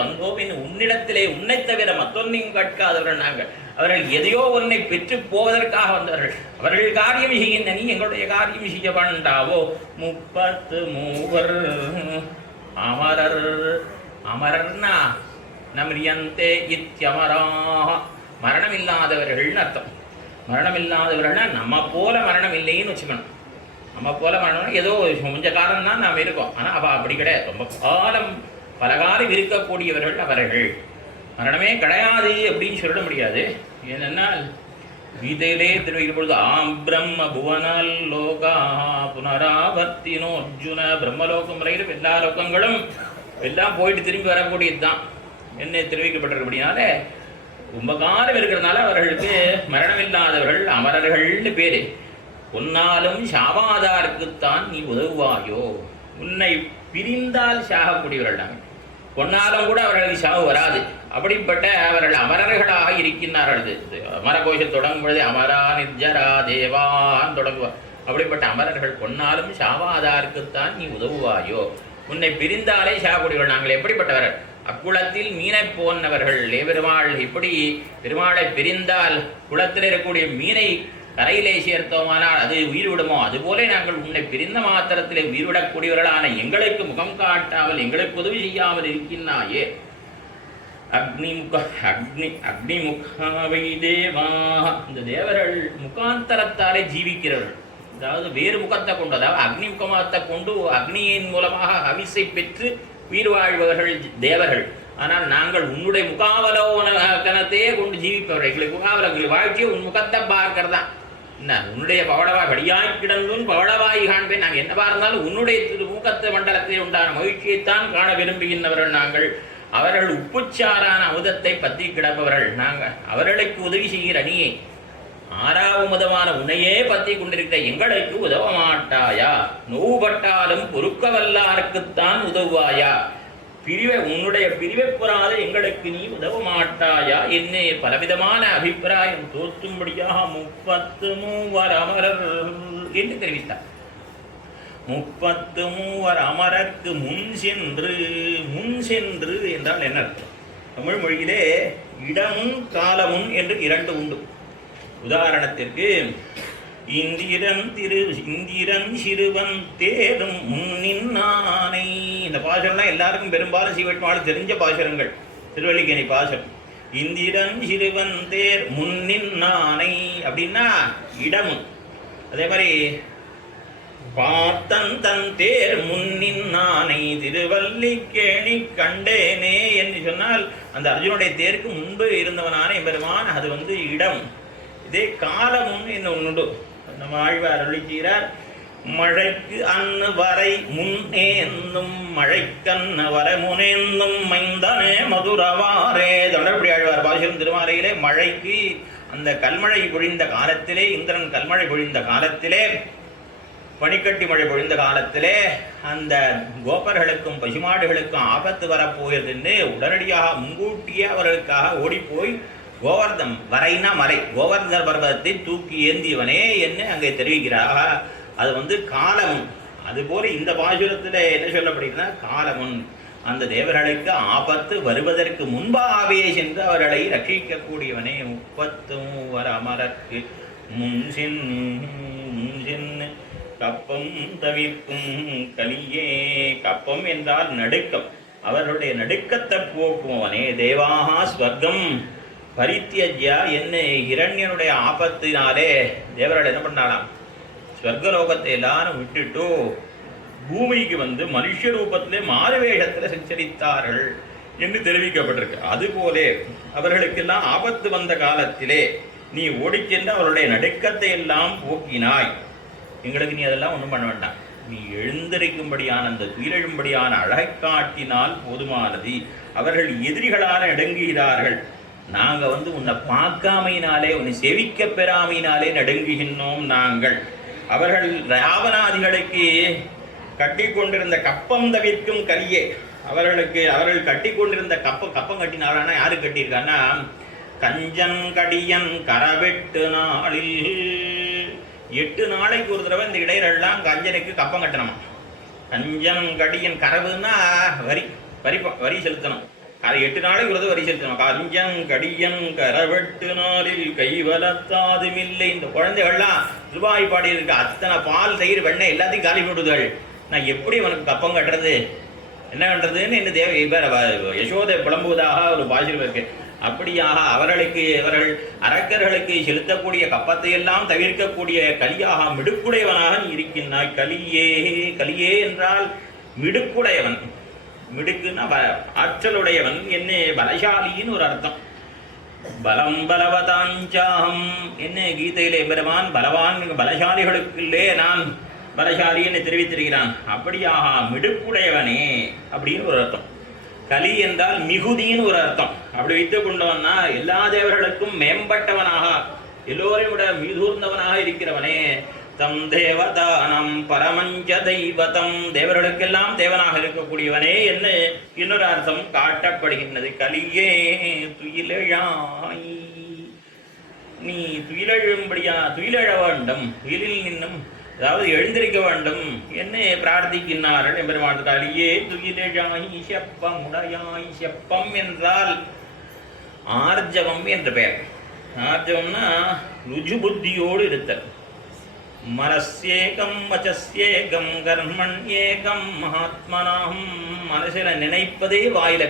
வந்தோம் என்று உன்னிடத்திலே உன்னை தவிர மற்றொன்னையும் கேட்காதவர்கள் நாங்கள். அவர்கள் எதையோ ஒன்றை பெற்று போவதற்காக வந்தவர்கள். அவர்கள் காரியம் செய்கின்ற நீ எங்களுடைய காரியம் செய்ய வேண்டாவோ? 33 அமரர். அமரர்னா நம்ரியந்தே இத்யமராஹ, மரணம் இல்லாதவர்கள்னு அர்த்தம். மரணம் இல்லாதவர்கள்னா நம்ம போல மரணம் இல்லைன்னு வச்சுக்கணும். நம்ம போல மரணம் ஏதோ கொஞ்ச காலம் தான் நாம் இருக்கோம். ஆனால் அவள் அப்படி கிடையாது. ரொம்ப காலம் பல காலம் இருக்கக்கூடியவர்கள் அவர்கள். மரணமே கிடையாது அப்படின்னு சொல்ல முடியாது. ஏனென்னால் கீதையிலே தெரிவிக்கிற பொழுது பிரம்ம புவனால் லோகா புனராவர்த்தினோ அர்ஜுன. பிரம்மலோகம் வரையிலும் எல்லா லோகங்களும் எல்லாம் போயிட்டு திரும்பி வரக்கூடியது தான் என்ன தெரிவிக்கப்பட்டிருக்கபடினால ரொம்ப காலம் இருக்கிறதுனால அவர்களுக்கு மரணம் இல்லாதவர்கள் அமரர்கள்னு பேரு. பொன்னாலும் சாவாதாருக்குத்தான் நீ உதவுவாயோ. உன்னை பிரிந்தால் சாகக்கூடியவர்கள் நாங்கள். பொன்னாலும் கூட அவர்களுக்கு சாவு வராது. அப்படிப்பட்ட அவர்கள் அமரர்களாக இருக்கின்றார்கள். அமர கோஷம் தொடங்கும் பொழுது அமரா நிர்ஜரா தேவான் தொடங்குவார். அப்படிப்பட்ட அமரர்கள் பொன்னாலும் சாவாதாருக்குத்தான் நீ உதவுவாயோ. உன்னை பிரிந்தாலே சாகக்கூடியவர்கள் நாங்கள். எப்படிப்பட்டவர்கள்? அக்குளத்தில் மீனை போன்னவர்கள். பெருமாள் இப்படி பெருமாளை பிரிந்தால் குளத்தில் இருக்கக்கூடிய மீனை கரையிலே சேர்த்தோமானால் அது உயிர் விடுமோ, அதுபோல நாங்கள் உன்னை பிரிந்த மாத்திரத்திலே உயிர்விடக்கூடியவர்களான எங்களுக்கு முகம் காட்டாமல் எங்களுக்கு உதவி செய்யாமல் இருக்கின்றாயே. அக்னிமுகாவை தேவா. இந்த தேவர்கள் முகாந்தரத்தாலே ஜீவிக்கிறவர்கள். அதாவது வேறு முகத்தை கொண்டு, அதாவது அக்னி முகத்தை கொண்டு அக்னியின் மூலமாக ஹவிசை பெற்று உயிர் வாழ்பவர்கள் தேவர்கள். ஆனால் நாங்கள் உன்னுடைய முகாவலோகனத்தையே கொண்டு ஜீவிப்பவர்கள். எங்களுக்கு முகாவலங்கள் வாழ்க்கையை உன் முகத்தை பார்க்கறதான். என்ன உன்னுடைய பவளவாய் படியாய் கிடந்தும் பவளவாய் காண்பேன். நாங்கள் என்னவா இருந்தாலும் உன்னுடைய முகத்து மண்டலத்தில் உண்டான மகிழ்ச்சியைத்தான் காண விரும்புகின்றவர்கள் நாங்கள். அவர்கள் உப்புச்சாரான அமுதத்தை பற்றி கிடப்பவர்கள் நாங்கள். அவர்களுக்கு உதவி செய்கிற நீயே ஆறாவதுமான உன்னையே பற்றி கொண்டிருக்கிற எங்களுக்கு உதவ மாட்டாயா? நோவுபட்டாலும் பொறுக்க வல்லாருக்குத்தான் உதவுவாயா? உன்னுடைய பிரிவை புறாத எங்களுக்கு நீ உதவ மாட்டாயா? என்னே பலவிதமான அபிப்பிராயம் தோற்றும்படியாக 33 அமரர் என்று தெரிவித்தார். 33 அமரர்க்கு முன் சென்று என்றால் என்ன அர்த்தம்? தமிழ் மொழியிலே இடமும் காலமும் என்று 2 உண்டு. உதாரணத்திற்கு இந்திரன் சிறுவன் தேரும் முன்னின் நானை. இந்த பாசனம்லாம் எல்லாருக்கும் பெரும்பாலும் சீவட்மாள் தெரிஞ்ச பாசனங்கள். திருவள்ளிக்கேணி பாசனம். இந்திரன் சிறுவன் தேர் முன்னின் நானை அப்படின்னா இடமும். அதே மாதிரி பார்த்தன் தன் தேர் முன்னின் நானை திருவல்லிக்கேணி கண்டேனே என்று சொன்னால் அந்த அர்ஜுனுடைய தேருக்கு முன்பு இருந்தவனான பெருமான். அது இடம். இதே காலமும் என்ன உண்டு. நம்ம ஆழ்வார் அருளி செய்கிறார். மழைக்கு அன்னு வரை முன்னேந்தும் மழைக்கண்ண வர முனேந்தும் மைந்தனே மதுரவாரே. தொடர்படி ஆழ்வார் பாசுரம் திருமாலையிலே மழைக்கு அந்த கல்மழை பொழிந்த காலத்திலே, இந்திரன் கல்மழை பொழிந்த காலத்திலே, பனிக்கட்டி மழை பொழிந்த காலத்திலே அந்த கோபர்களுக்கும் பசுமாடுகளுக்கும் ஆபத்து வரப்போகிறதுன்னு உடனடியாக முன்கூட்டியே அவர்களுக்காக ஓடிப்போய் கோவர்தம் வரைனா மறை கோவர்தர் பர்வதத்தை தூக்கி ஏந்தியவனே என்ன அங்கே தெரிவிக்கிறாக. அது காலமும். அதுபோல இந்த பாசுரத்தில் என்ன சொல்லப்படுகிறதுனா காலமும் அந்த தேவர்களுக்கு ஆபத்து வருவதற்கு முன்பாகவே சென்று அவர்களை ரட்சிக்கக்கூடியவனே. 33 அமரர்க்கு முன் சென்று கப்பம் தவிர்க்கும் கலியே. கப்பம் என்றால் நடுக்கம். அவர்களுடைய நடுக்கத்தை போக்குவனே. தேவாகா ஸ்வர்க்கம் பரித்தியஜ்யா. என்ன இரண்யனுடைய ஆபத்தினாலே தேவர்கள் என்ன பண்ணாலாம்? ஸ்வர்கலோகத்தை எல்லாரும் விட்டுட்டு பூமிக்கு மனுஷ ரூபத்திலே மாறுவேஷத்தில் சஞ்சரித்தார்கள் என்று தெரிவிக்கப்பட்டிருக்கு. அதுபோலே அவர்களுக்கெல்லாம் ஆபத்து வந்த காலத்திலே நீ ஓடிச்சென்று அவருடைய நடுக்கத்தை எல்லாம் போக்கினாய். எங்களுக்கு நீ அதெல்லாம் ஒன்றும் பண்ண வேண்டாம். நீ எழுந்திருக்கும்படியான அந்த துயிலெழும்படியான அழகை காட்டினால் போதுமானது. அவர்கள் எதிரிகளால் நடுங்குகிறார்கள். நாங்கள் உன்னை பார்க்காமையினாலே உன்னை செவிக்க பெறாமையினாலே நடுங்குகின்றோம் நாங்கள். அவர்கள் ராவணாதிகளுக்கு கட்டி கொண்டிருந்த கப்பம் தவிர்க்கும் கலியே. அவர்கள் கட்டி கொண்டிருந்த கப்பம் கட்டினாலானா யாரு கட்டியிருக்கான்னா கஞ்சன் கடியன் கரவெட்டு நாளில் 8 நாளைக்கு ஒரு தடவை இந்த இடையரெல்லாம் கஞ்சனுக்கு கப்பம் கட்டணுமா. கஞ்சன் கடியன் கரவுன்னா வரி செலுத்தணும். 8 நாளைக்கு ஒரு வரி செலுத்தணும். கஞ்சன் கடியன் கரவெட்டு நாளில் கைவலத்தாதுமில்லை. இந்த குழந்தைகள்லாம் ரூபாய் பாடி இருக்கு. அத்தனை பால் தயிர் வெண்ணெய் எல்லாத்தையும் காலி போடுதுகள். நான் எப்படி அவனுக்கு கப்பம் கட்டுறது என்ன பண்றதுன்னு என்ன யசோதை புலம்புவதாக ஒரு பாசிரம் இருக்கு. அப்படியாக அவர்கள் அரக்கர்களுக்கு செலுத்தக்கூடிய கப்பத்தை எல்லாம் தவிர்க்கக்கூடிய கலியாக மிடுக்குடையவனாக நீ இருக்கின்றாய். கலியே என்றால் மிடுக்குடையவன். மிடுக்குன்னா ஆற்றலுடையவன் என்ன பலசாலின்னு ஒரு அர்த்தம். பலம் பலவதாஞ்சாம் என்ன கீதையிலே பெருமான் பலவான் பலசாலிகளுக்குள்ளே நான் பலசாலின்னு தெரிவித்திருக்கிறான். அப்படியாக மிடுக்குடையவனே அப்படின்னு ஒரு அர்த்தம். கலி என்றால் மிகுதின்னு ஒரு அர்த்தம். அப்படி வைத்துக் கொண்டவன்னா எல்லா தேவர்களுக்கும் மேம்பட்டவனாக எல்லோரையும் விட மீதூர்ந்தவனாக இருக்கிறவனே. தம் தேவதானம் பரமஞ்ச தெய்வதம் தேவர்களுக்கெல்லாம் தேவனாக இருக்கக்கூடியவனே என்ன இன்னொரு அர்த்தம் காட்டப்படுகின்றது. கலியே துயிலழாய். நீ துயிலழ வேண்டும். துயிலில் நின்னும் அதாவது எழுந்திருக்க வேண்டும் என்ன பிரார்த்திக்கின்றார்கள் எம்பெருமான். கலியே துயிலழாய் செப்பமுடையாய். செப்பம் என்றால் ஆர்ஜவம் என்ற பெயர். ஆர்ஜவம்னா ருஜு புத்தியோடு இருத்தல். மனசேகம் வச்சேகம் கர்மன் ஏகம் மகாத்மனாம். மனசில் நினைப்பதே வாயில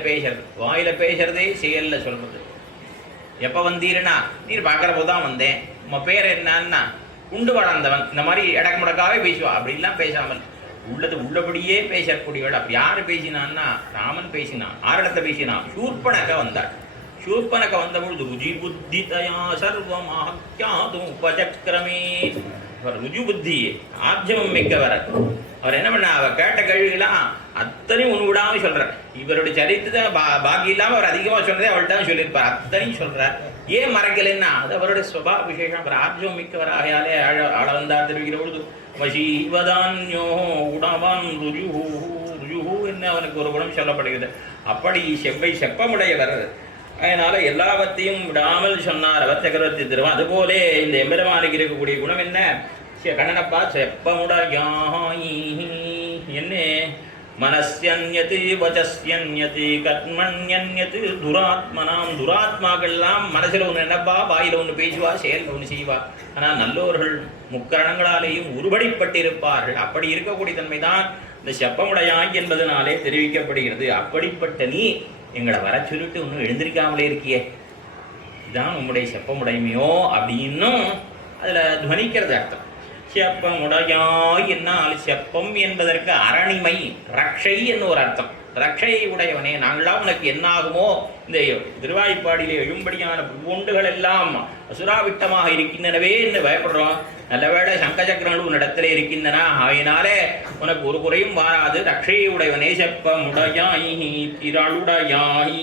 பேசுறதே செயல்ல சொல்றது. எப்போ வந்தீருன்னா நீர் பார்க்குற போது தான் வந்தேன். உங்கள் பேர் என்னன்னா குண்டு வளர்ந்தவன். இந்த மாதிரி இடக்கு முடக்காவே பேசுவா. அப்படிலாம் பேசாமல் உள்ளது உள்ளபடியே பேசக்கூடியவள். அப்படி யாரு பேசினான்னா ராமன் பேசினான். ஆரிடத்தை பேசினான்? சூர்பனக வந்தாள். சூர்பனக வந்த பொழுது ருஜி புத்தி தயா சர்வமாக்கியாதும் உபசக்கிரமே. அவர் ருஜு புத்தி ஆப்ஜமம் மிக்கவர். அவர் என்ன பண்ண, அவர் கேட்ட கேள்விகளாம் அத்தனையும் ஒன்று விடாம சொல்றார். இவருடைய சரித்திரத்தை பாக்கி இல்லாம அவர் அதிகமா சொல்றதே அவள்கிட்ட தான் சொல்லியிருப்பார். அத்தனையும் சொல்றார். ஏன் மறைக்கலைன்னா அது அவருடைய சுபாவ விசேஷம். அவர் ஆப்ஜமம் மிக்கவர் ஆகையாலே ஆள வந்தார். தெரிவிக்கிற பொழுது வசீவதான்யோ உடவான் ருஜுஹூ ருஜுஹூ என்ன அவனுக்கு ஒரு குணம் சொல்லப்படுகிறது. அப்படி செப்பமுடையவர். அதனால எல்லாவற்றையும் விடாமல் சொன்னார் அவர் சக்கரவர்த்தி திருவன். அதுபோலே இந்த எம்பெருமானுக்கு இருக்கக்கூடிய குணம் என்ன? கண்ணனப்பா செப்பமுடையாய் என்ன மனஸ்யன்யது வசஸ்யன்யது கர்மண்யன்யது துராத்மனாம். துராத்மாக்கள்லாம் மனசில் ஒன்று என்னப்பா, வாயில் ஒன்று பேசுவா, செயல் ஒன்று செய்வா. ஆனால் நல்லோர்கள் முக்கரணங்களாலேயும் உருவடிப்பட்டிருப்பார்கள். அப்படி இருக்கக்கூடிய தன்மைதான் இந்த செப்பமுடையாய் என்பதனாலே தெரிவிக்கப்படுகிறது. அப்படிப்பட்ட நீ எங்களை வர சொல்லிட்டு இன்னும் எழுந்திருக்காமலே இருக்கியே, இதான் உங்களுடைய செப்பமுடைமையோ அப்படின்னும் அதில் துவனிக்கிறது அர்த்தம். செப்பமுடையாய் என்னால் செப்பம் என்பதற்கு அரணிமை ரக்ஷை என்று ஒரு அர்த்தம். ரக்ஷை உடையவனே, நாங்களாம் உனக்கு என்னாகுமோ, இந்த திருவாய்ப்பாடியிலே எழும்படியான பூண்டுகள் எல்லாம் அசுராவிட்டமாக இருக்கின்றனவே என்று பயப்படுறோம். நல்லவேளை சங்கச்சக்கரங்கள் உன்னிடத்திலே இருக்கின்றன, ஆயினாலே உனக்கு ஒரு குறையும் வாராது. ரக்ஷை உடையவனே செப்பமுடையாய் திரளுடையாய்.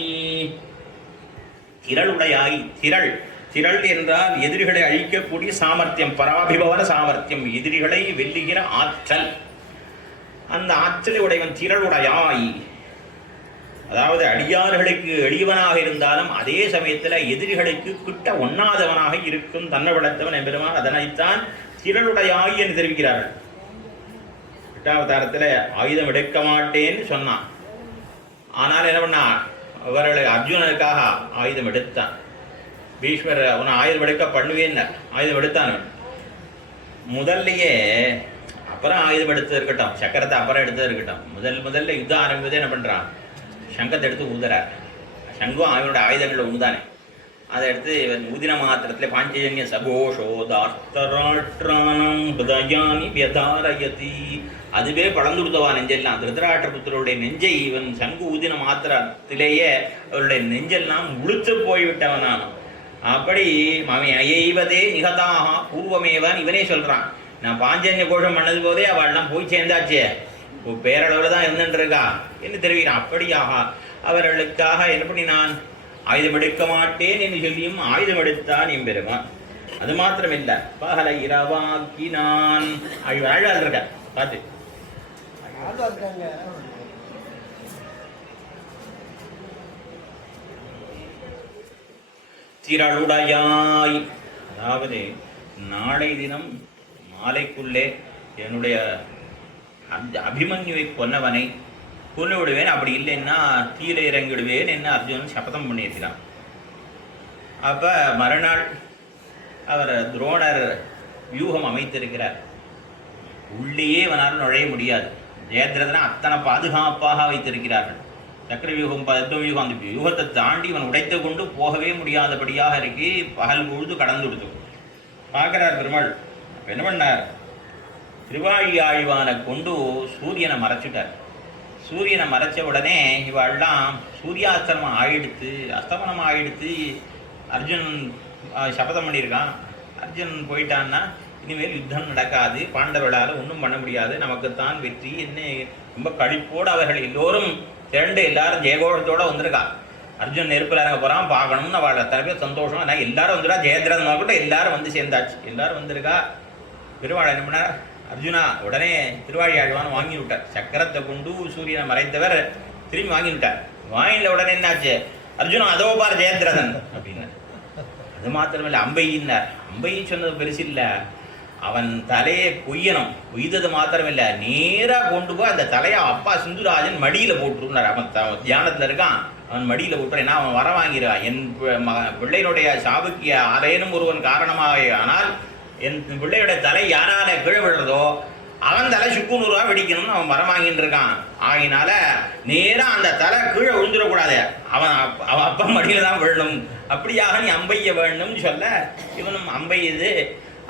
திரளுடையாய், திரள் திரள் என்றால் எதிரிகளை அழிக்கக்கூடிய சாமர்த்தியம், பராபிபவன சாமர்த்தியம், எதிரிகளை வெல்லுகிற ஆற்றல். அந்த ஆற்றலை உடையவன் திரளுடையாய். அதாவது அடியார்களுக்கு எளியவனாக இருந்தாலும் அதே சமயத்தில் எதிரிகளுக்கு கிட்ட ஒண்ணாதவனாக இருக்கும் தன்னை வளர்த்தவன் என்பதுமான். அதனைத்தான் திரளுடையாய் என்று தெரிவிக்கிறார்கள். எட்டாவதாரத்தில் ஆயுதம் எடுக்க மாட்டேன்னு சொன்னான். ஆனால் என்ன பண்ணா, அவர்களை அர்ஜுனனுக்காக ஆயுதம் எடுத்தான். பீஷ்மர் அவனை ஆயுதம் எடுக்க பண்ணுவேன்னு ஆயுதம் எடுத்தான். முதல்லையே அப்புறம் ஆயுதம் எடுத்தது இருக்கட்டும், சக்கரத்தை அப்புறம் எடுத்தது இருக்கட்டும், முதல்ல யுத்தம் ஆரம்பித்தே என்ன பண்ணுறான், சங்கத்தை எடுத்து ஊதுறார். சங்கம் அவனோட ஆயுதங்களில் ஒன்றுதானே. அதை எடுத்து ஊதின மாத்திரத்தில் பாஞ்சஜன்ய சகோஷோதாஸ்தராட்ராணம் ஹிருதயானி வியதாரயதி. அதுவே பழந்துடுத்தவா நெஞ்செல்லாம். திருதராஷ்டிர புத்திரருடைய நெஞ்சை இவன் சங்கு ஊதின மாத்திரத்திலேயே அவருடைய நெஞ்செல்லாம் உளுத்து போய்விட்டவனான். அப்படி அவன் ஐவதே நிகதாக பூர்வமேவன் இவனே சொல்றான். நான் பாஞ்சன்ய கோஷம் பண்ணது போதே அவள்லாம் போய் சேர்ந்தாச்சே, பேரளவில் தான் இருந்துருக்கா என்று தெரிவிக்கிறான். அப்படியாக அவர்களுக்காக என்ன பண்ணி நான் ஆயுதம் எடுக்க மாட்டேன் என்று சொல்லியும் ஆயுதம் எடுத்தான் எம்பெருமான். அது மாத்திரமில்லை, பகல இரவாக்கினான். அழகால் இருக்க பார்த்து திரளுடையாய். அதாவது நாளை தினம் மாலைக்குள்ளே என்னுடைய அந்த அபிமன்யுவை கொன்னவனை கொண்டு விடுவேன், அப்படி இல்லைன்னா தீர இறங்கி விடுவேன் என்ன அர்ஜுனன் சபதம் பண்ணியிருக்கிறான். அப்போ மறுநாள் அவர் துரோணர் வியூகம் அமைத்திருக்கிறார். உள்ளேயே அவனால் நுழைய முடியாது. ஜெயத்ரதனை அத்தனை பாதுகாப்பாக வைத்திருக்கிறார்கள். சக்கர வியூகம், பத்ம வியூகம், அந்த வியூகத்தை தாண்டி இவன் உடைத்து கொண்டு போகவே முடியாதபடியாக இருக்கு. பகல் பொழுது கடந்து விடுது. பார்க்கிறார் பெருமாள். என்ன பண்ணார், திருவாழி ஆழ்வானை கொண்டு சூரியனை மறைச்சிட்டார். சூரியனை மறைச்ச உடனே இவெல்லாம் சூரியாஸ்தமனம் ஆயிடுத்து, அஸ்தமனம் ஆயிடுத்து. அர்ஜுன் சபதம் பண்ணியிருக்கான். அர்ஜுன் போயிட்டான்னா இனிமேல் யுத்தம் நடக்காது, பாண்டவர்களால் ஒன்றும் பண்ண முடியாது, நமக்குத்தான் வெற்றி என்ன ரொம்ப கழிப்போடு அவர்கள் எல்லோரும் திரண்டு எல்லாரும் ஜெயகோஷத்தோடு வந்திருக்கா. அர்ஜுன் நெருப்பில் இறங்க போகிறான் பார்க்கணும்னு அவளை தரப்பே சந்தோஷம். ஆனால் எல்லாரும் வந்துடா, ஜெயத்ரதன் கூட எல்லாரும் வந்து சேர்ந்தாச்சு. எல்லாரும் வந்திருக்கா. பெருமாள் என்ன பண்ணார், அர்ஜுனா உடனே திருவாழி ஆழ்வான் வாங்கி விட்டார். சக்கரத்தை கொண்டு சூரியனை மறைத்தவர் திரும்பி வாங்கி விட்டார். வாங்கின உடனே என்னாச்சு, அர்ஜுனா அதோ பார் ஜெயத்ரதன் அப்படின்னு. அது மாத்திரமில்லை, அம்பையின்னார். அம்பையை சொன்னது பெருசு இல்லை, அவன் தலையை கொய்யணும். கொய்தது மாத்திரமில்லை, நேராக கொண்டு போய் அந்த தலையை அப்பா சிந்துராஜன் மடியில் போட்டுருந்தார். அவன் தியானத்தில் இருக்கான், அவன் மடியில் போட்டுறேன்னா அவன் வர வாங்கிறான். என் பிள்ளையினுடைய சாவுக்கு யாரேனும் ஒருவன் காரணமாக ஆனால் என் பிள்ளையோட தலை யாரால கீழே விழுறதோ அவன் தலை சுக்குநூறுவா வெடிக்கணும்னு அவன் வர வாங்கிட்டு இருக்கான். ஆகினால நேராக அந்த தலை கீழே விழுந்துடக்கூடாது, அவன் அப்பா மடியில் தான் விழணும். அப்படியாக நீ அம்பைய வேணும்னு சொல்ல இவனும் அம்பையுது.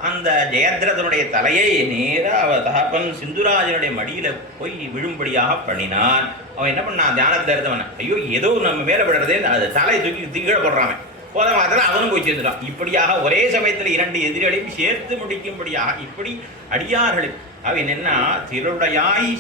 அந்த ஜெயத்ரதனுடைய தலையை நேராக அவ தகப்பன் சிந்துராஜனுடைய மடியில போய் விழும்படியாக பண்ணினான். அவன் என்ன பண்ணான், தியானத்தில் இருந்தவன், ஐயோ ஏதோ நம்ம மேலே விடுறதே, அது தலை தூக்கி கீழே போடுறான். போத மாத்திரம் அவனும் போய் சேர்ந்துட்டான். இப்படியாக ஒரே சமயத்தில் 2 எதிரிகளையும் சேர்த்து முடிக்கும்படியாக இப்படி அடியார்களுக்கு அவன் என்ன, திருடையாய்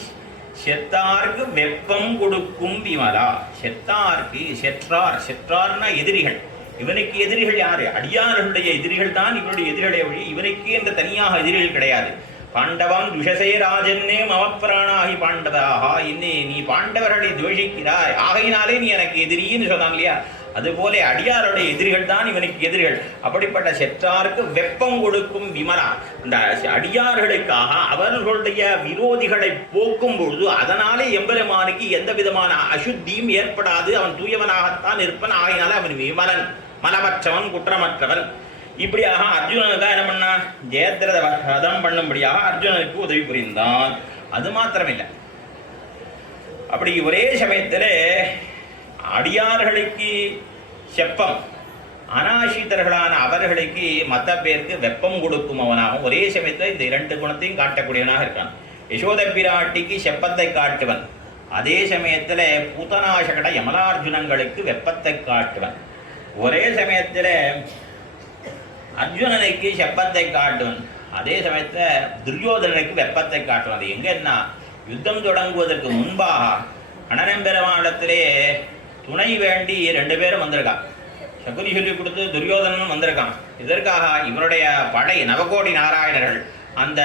செத்தார்க்கு வெப்பம் கொடுக்கும் விமலா. செத்தார்க்கு, செற்றார்னா எதிரிகள். இவனுக்கு எதிரிகள் யாரு? அடியார்களுடைய எதிரிகள் தான் இவனுடைய எதிரிகளை வழி. இவனுக்கு என்ற தனியாக எதிரிகள் கிடையாது. பாண்டவம் துஷசே ராஜன்னே மமப்பிராணாகி பாண்டவாக, இன்னே நீ பாண்டவர்களை துவேஷிக்கிறாய், ஆகையினாலே நீ எனக்கு எதிரின்னு சொன்னாங்க இல்லையா? அதுபோல அடியாருடைய எதிரிகள் தான் இவனுக்கு எதிரிகள். அப்படிப்பட்ட செற்றாருக்கு வெப்பம் கொடுக்கும் விமலா, இந்த அடியார்களுக்காக அவர்களுடைய விரோதிகளை போக்கும் பொழுது அதனாலே எம்பெருமானுக்கு எந்த விதமான அசுத்தியும் ஏற்படாது. அவன் தூயவனாகத்தான் இருப்பன். ஆகையினால அவன் விமலன், மலமற்றவன், குற்றமற்றவன். இப்படியாக அர்ஜுனன் தான் என்ன பண்ணா, ஜெயத்ரத வதம் பண்ணும்படியாக அர்ஜுனனுக்கு உதவி புரிந்தான். அது மாத்திரமில்லை, அப்படி ஒரே சமயத்தில் அடியார்களுக்கு செப்பம், அனாசித்தர்களான அவர்களுக்கு மற்ற பேருக்கு வெப்பம் கொடுக்கும் அவனாகவும் ஒரே சமயத்தில் இந்த 2 குணத்தையும் காட்டக்கூடியவனாக இருக்கான். யசோத பிராட்டிக்கு செப்பத்தை காட்டுவன், அதே சமயத்தில் பூதநாசகட யமலார்ஜுனங்களுக்கு வெப்பத்தை காட்டுவன். ஒரே சமயத்தில் அர்ஜுனனுக்கு செப்பத்தை காட்டுவன், அதே சமயத்தில் துரியோதனனுக்கு வெப்பத்தை காட்டுவன். அது எங்கன்னா, யுத்தம் தொடங்குவதற்கு முன்பாக அனனம்பெருமானிடத்திலே துணை வேண்டி 2 பேரும் வந்திருக்கான். சகுனி சொல்லி கொடுத்து துரியோதனனும் வந்திருக்கான். இதற்காக இவருடைய படை நவகோடி நாராயணர்கள், அந்த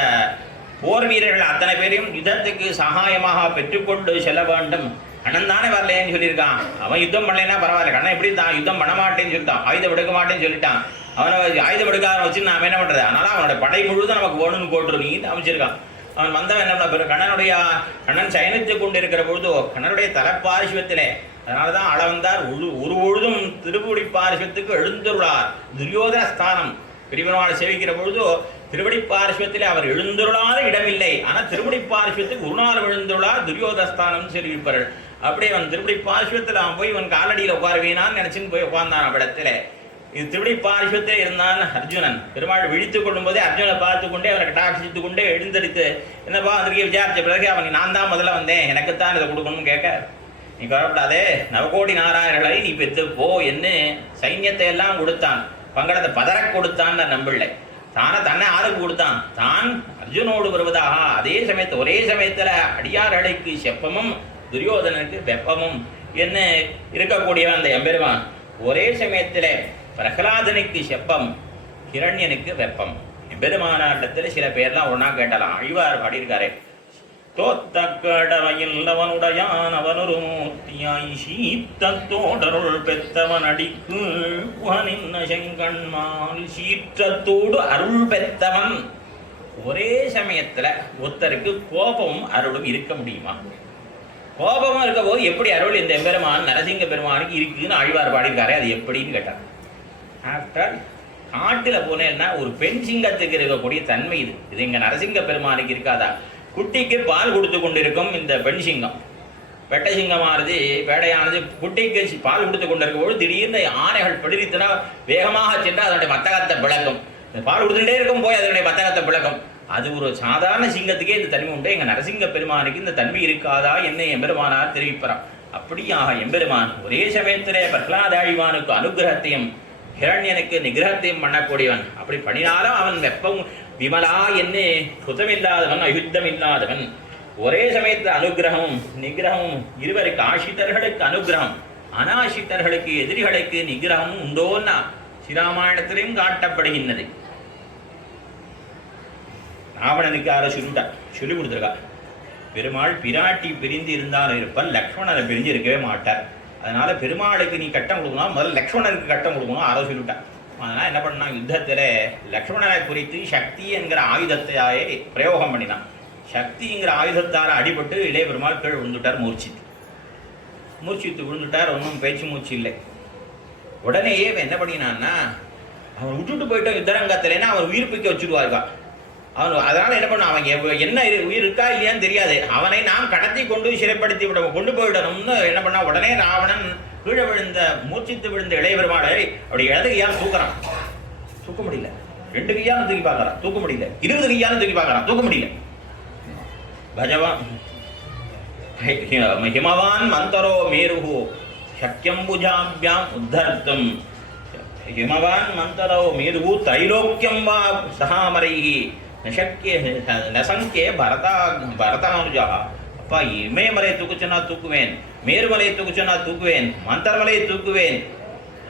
போர் வீரர்கள் அத்தனை பேரையும் யுத்தத்துக்கு சகாயமாக பெற்றுக்கொண்டு செல்ல வேண்டும். கண்ணன் தானே வரலேன்னு சொல்லியிருக்கான். அவன் யுத்தம் பண்ணலைன்னா பரவாயில்ல, கண்ணன் எப்படி தான் யுத்தம் பண்ண மாட்டேன்னு சொல்லிட்டான், ஆயுதம் எடுக்க மாட்டேன்னு சொல்லிட்டான். அவனை ஆயுதம் எடுக்காத வச்சு நாம என்ன பண்ணுறது? அதனால அவனோட படை முழுதும் நமக்கு வேணும்னு போட்டுருவீங்கன்னு அமைச்சிருக்கான். அவன் வந்தவன் என்ன பண்ண, கண்ணன் சயனித்து கொண்டு இருக்கிற பொழுதோ கண்ணனுடைய தலைப்பாரிசுவத்திலே, அதனால தான் அளவந்தார் ஒரு பொழுதும் திருவடி பாரிசுவத்துக்கு எழுந்துருளார். துரியோதன ஸ்தானம் பெரியவனோட சேவிக்கிற பொழுதோ திருவடி பாரிசுவத்தில் அவர் எழுந்துருளாத இடமில்லை. ஆனால் திருவடி பாரிசுவத்துக்கு ஒரு நாள் எழுந்துள்ளார் துரியோதன ஸ்தானம் சொல்லியிருப்பார்கள். அப்படியே அவன் திருவடி பாரிசுவத்தில் அவன் போய் இவன் காலடியில் உட்காருவீனான்னு நினைச்சுன்னு போய் உட்கார்ந்தான் அவடத்துல. இது திருவடி பாரிசுவத்தில் இருந்தான் அர்ஜுனன். பெருமாள் விழித்துக் கொள்ளும் போதே அர்ஜுனை பார்த்து கொண்டே அவனை கட்டாட்சித்து கொண்டே எழுந்தடித்து, என்னப்பா அதற்கு விசாரிச்ச பிறகு அவன் நான் தான் முதல்ல வந்தேன், எனக்குத்தான் இதை கொடுக்கணும்னு கேட்க, நீ கவலைப்படாதே, நவகோடி நாராயணர்களை நீ பெற்று போ என்ன சைன்யத்தை எல்லாம் கொடுத்தான். பங்களத்தை பதற கொடுத்தான் நம்பிள்ளை. தானே தன்னை ஆளுக்கு கொடுத்தான். தான் அர்ஜுனோடு வருவதாக அதே சமயத்தில் ஒரே சமயத்தில் அடியார்களுக்கு செப்பமும் துரியோதனனுக்கு வெப்பமும் என்ன இருக்கக்கூடியவன் அந்த எம்பெருமான். ஒரே சமயத்தில் பிரகலாதனுக்கு செப்பம், ஹிரண்யனுக்கு வெப்பம். எம்பெருமானாட்டத்தில் சில பேர்லாம் ஒன்றா கேட்டலாம். அழிவார் பாடியிருக்காரே, தோத்த கடவையில் அவனுடையான் அவனொரு மூர்த்தியாய் சீத்தத்தோடருள் பெத்தவன் அடிக்கு நின்ன செங்கண்மால் சீற்றத்தோடு அருள் பெத்தவன். ஒரே சமயத்தில் ஒருத்தருக்கு கோபமும் அருளும் இருக்க முடியுமா? கோபமும் இருக்க போது எப்படி அருள் இந்த எம்பெருமான் நரசிங்க பெருமானுக்கு இருக்குன்னு ஆழ்வார் பாடியிருக்காரே, அது எப்படின்னு கேட்டார். ஆஃப்டர் காட்டில் போனேன்னா ஒரு பெண் சிங்கத்துக்கு இருக்கக்கூடிய தன்மை இது. இது இங்கே நரசிங்க பெருமானுக்கு இருக்காதா? குட்டிக்கு பால் கொடுத்து கொண்டிருக்கும் இந்த பெண் சிங்கம், வெட்ட சிங்கமானது வேடையானது குட்டிக்கு பால் கொடுத்து கொண்டிருக்கும் திடீர்னு ஆனைகள் பிடித்தனா வேகமாக சென்றால் அதனுடைய மத்தகத்தை பிளக்கும். பால் கொடுத்துட்டே இருக்கும் போய் அதனுடைய மத்தகத்தை பிளக்கும். அது ஒரு சாதாரண சிங்கத்துக்கே இந்த தன்மை உண்டு. எங்கள் நரசிங்க பெருமானுக்கு இந்த தன்மை இருக்காதா என்ன எம்பெருமானார் தெரிவிப்பாராம். அப்படியாக எம்பெருமான் ஒரே சமயத்திலே பிரகலாதாழிவானுக்கு அனுகிரகத்தையும் ஹிரண்யனுக்கு நிகிரகத்தையும் பண்ணக்கூடியவன். அப்படி பண்ணினாலும் அவன் வெப்பம் விமலா என்ன சுதமில்லாதவன், அயுத்தம் இல்லாதவன். ஒரே சமயத்தில் அனுகிரகமும் நிகிரகமும் இருவருக்கு, ஆசிரியர்களுக்கு அனுகிரகம், அனாசிரியர்களுக்கு எதிரிகளுக்கு நிகிரகமும் உண்டோன்னா ஸ்ரீராமாயணத்திலையும் காட்டப்படுகின்றது. ராவணனுக்கு யாரை சொல்லி கொடுத்துருக்கா, பெருமாள் பிராட்டி பிரிந்து இருந்தாலும் இருப்பன், லக்ஷ்மணனை பிரிஞ்சு இருக்கவே மாட்டார். அதனால பெருமாளுக்கு நீ கட்டம் கொடுக்கணும், முதல்ல லக்ஷ்மணனுக்கு கட்டம் கொடுக்கணும், யாரோ சொல்லிவிட்டான். அதனால் என்ன பண்ணான், யுத்தத்தில் லக்ஷ்மணனை குறித்து சக்தி என்கிற ஆயுதத்தையே பிரயோகம் பண்ணினான். சக்திங்கிற ஆயுதத்தால் அடிபட்டு இளைய பெருமாள் கீழ் விழுந்துட்டார். மூர்ச்சித்து விழுந்துட்டார். ஒன்றும் பேச்சு மூச்சு இல்லை. உடனேயே என்ன பண்ணினான்னா, அவன் விட்டுட்டு போயிட்டான் யுத்தரங்கத்திலேன்னா அவன் உயிர் பிக்க வச்சுடுவாருக்கா. அவன் அதனால் என்ன பண்ண, அவன் என்ன உயிர் இருக்கா இல்லையான்னு தெரியாது, அவனை நாம் கடத்தி கொண்டு சிறைப்படுத்தி கொண்டு போயிடணும்னு என்ன பண்ணா, உடனே ராவணன் கீழே விழுந்த மூர்ச்சித்து விழுந்த இளைய பெருமாளை அப்படி இடதுக்கு யார் தூக்க முடியல. 2 கையாலும் தூக்கி பார்க்கறான், தூக்க முடியல. 20 கையாலும் தூக்கி பார்க்கறான், தூக்க முடியல. பகவான் ஹிமவான் மந்தரோ மேருஹு சக்யம்புஜாபியாம் உத்தர்த்தும் ஹிமவான் மந்தரோ மேருஹு தைலோக்கியம் வா சகாமரைஹி நசங்கே பரதானுஜா. அப்பா, இமயமலையை தூக்குச்சுன்னா தூக்குவேன், மேருமலையை தூக்குச்சுன்னா தூக்குவேன், மந்தரமலையை தூக்குவேன்.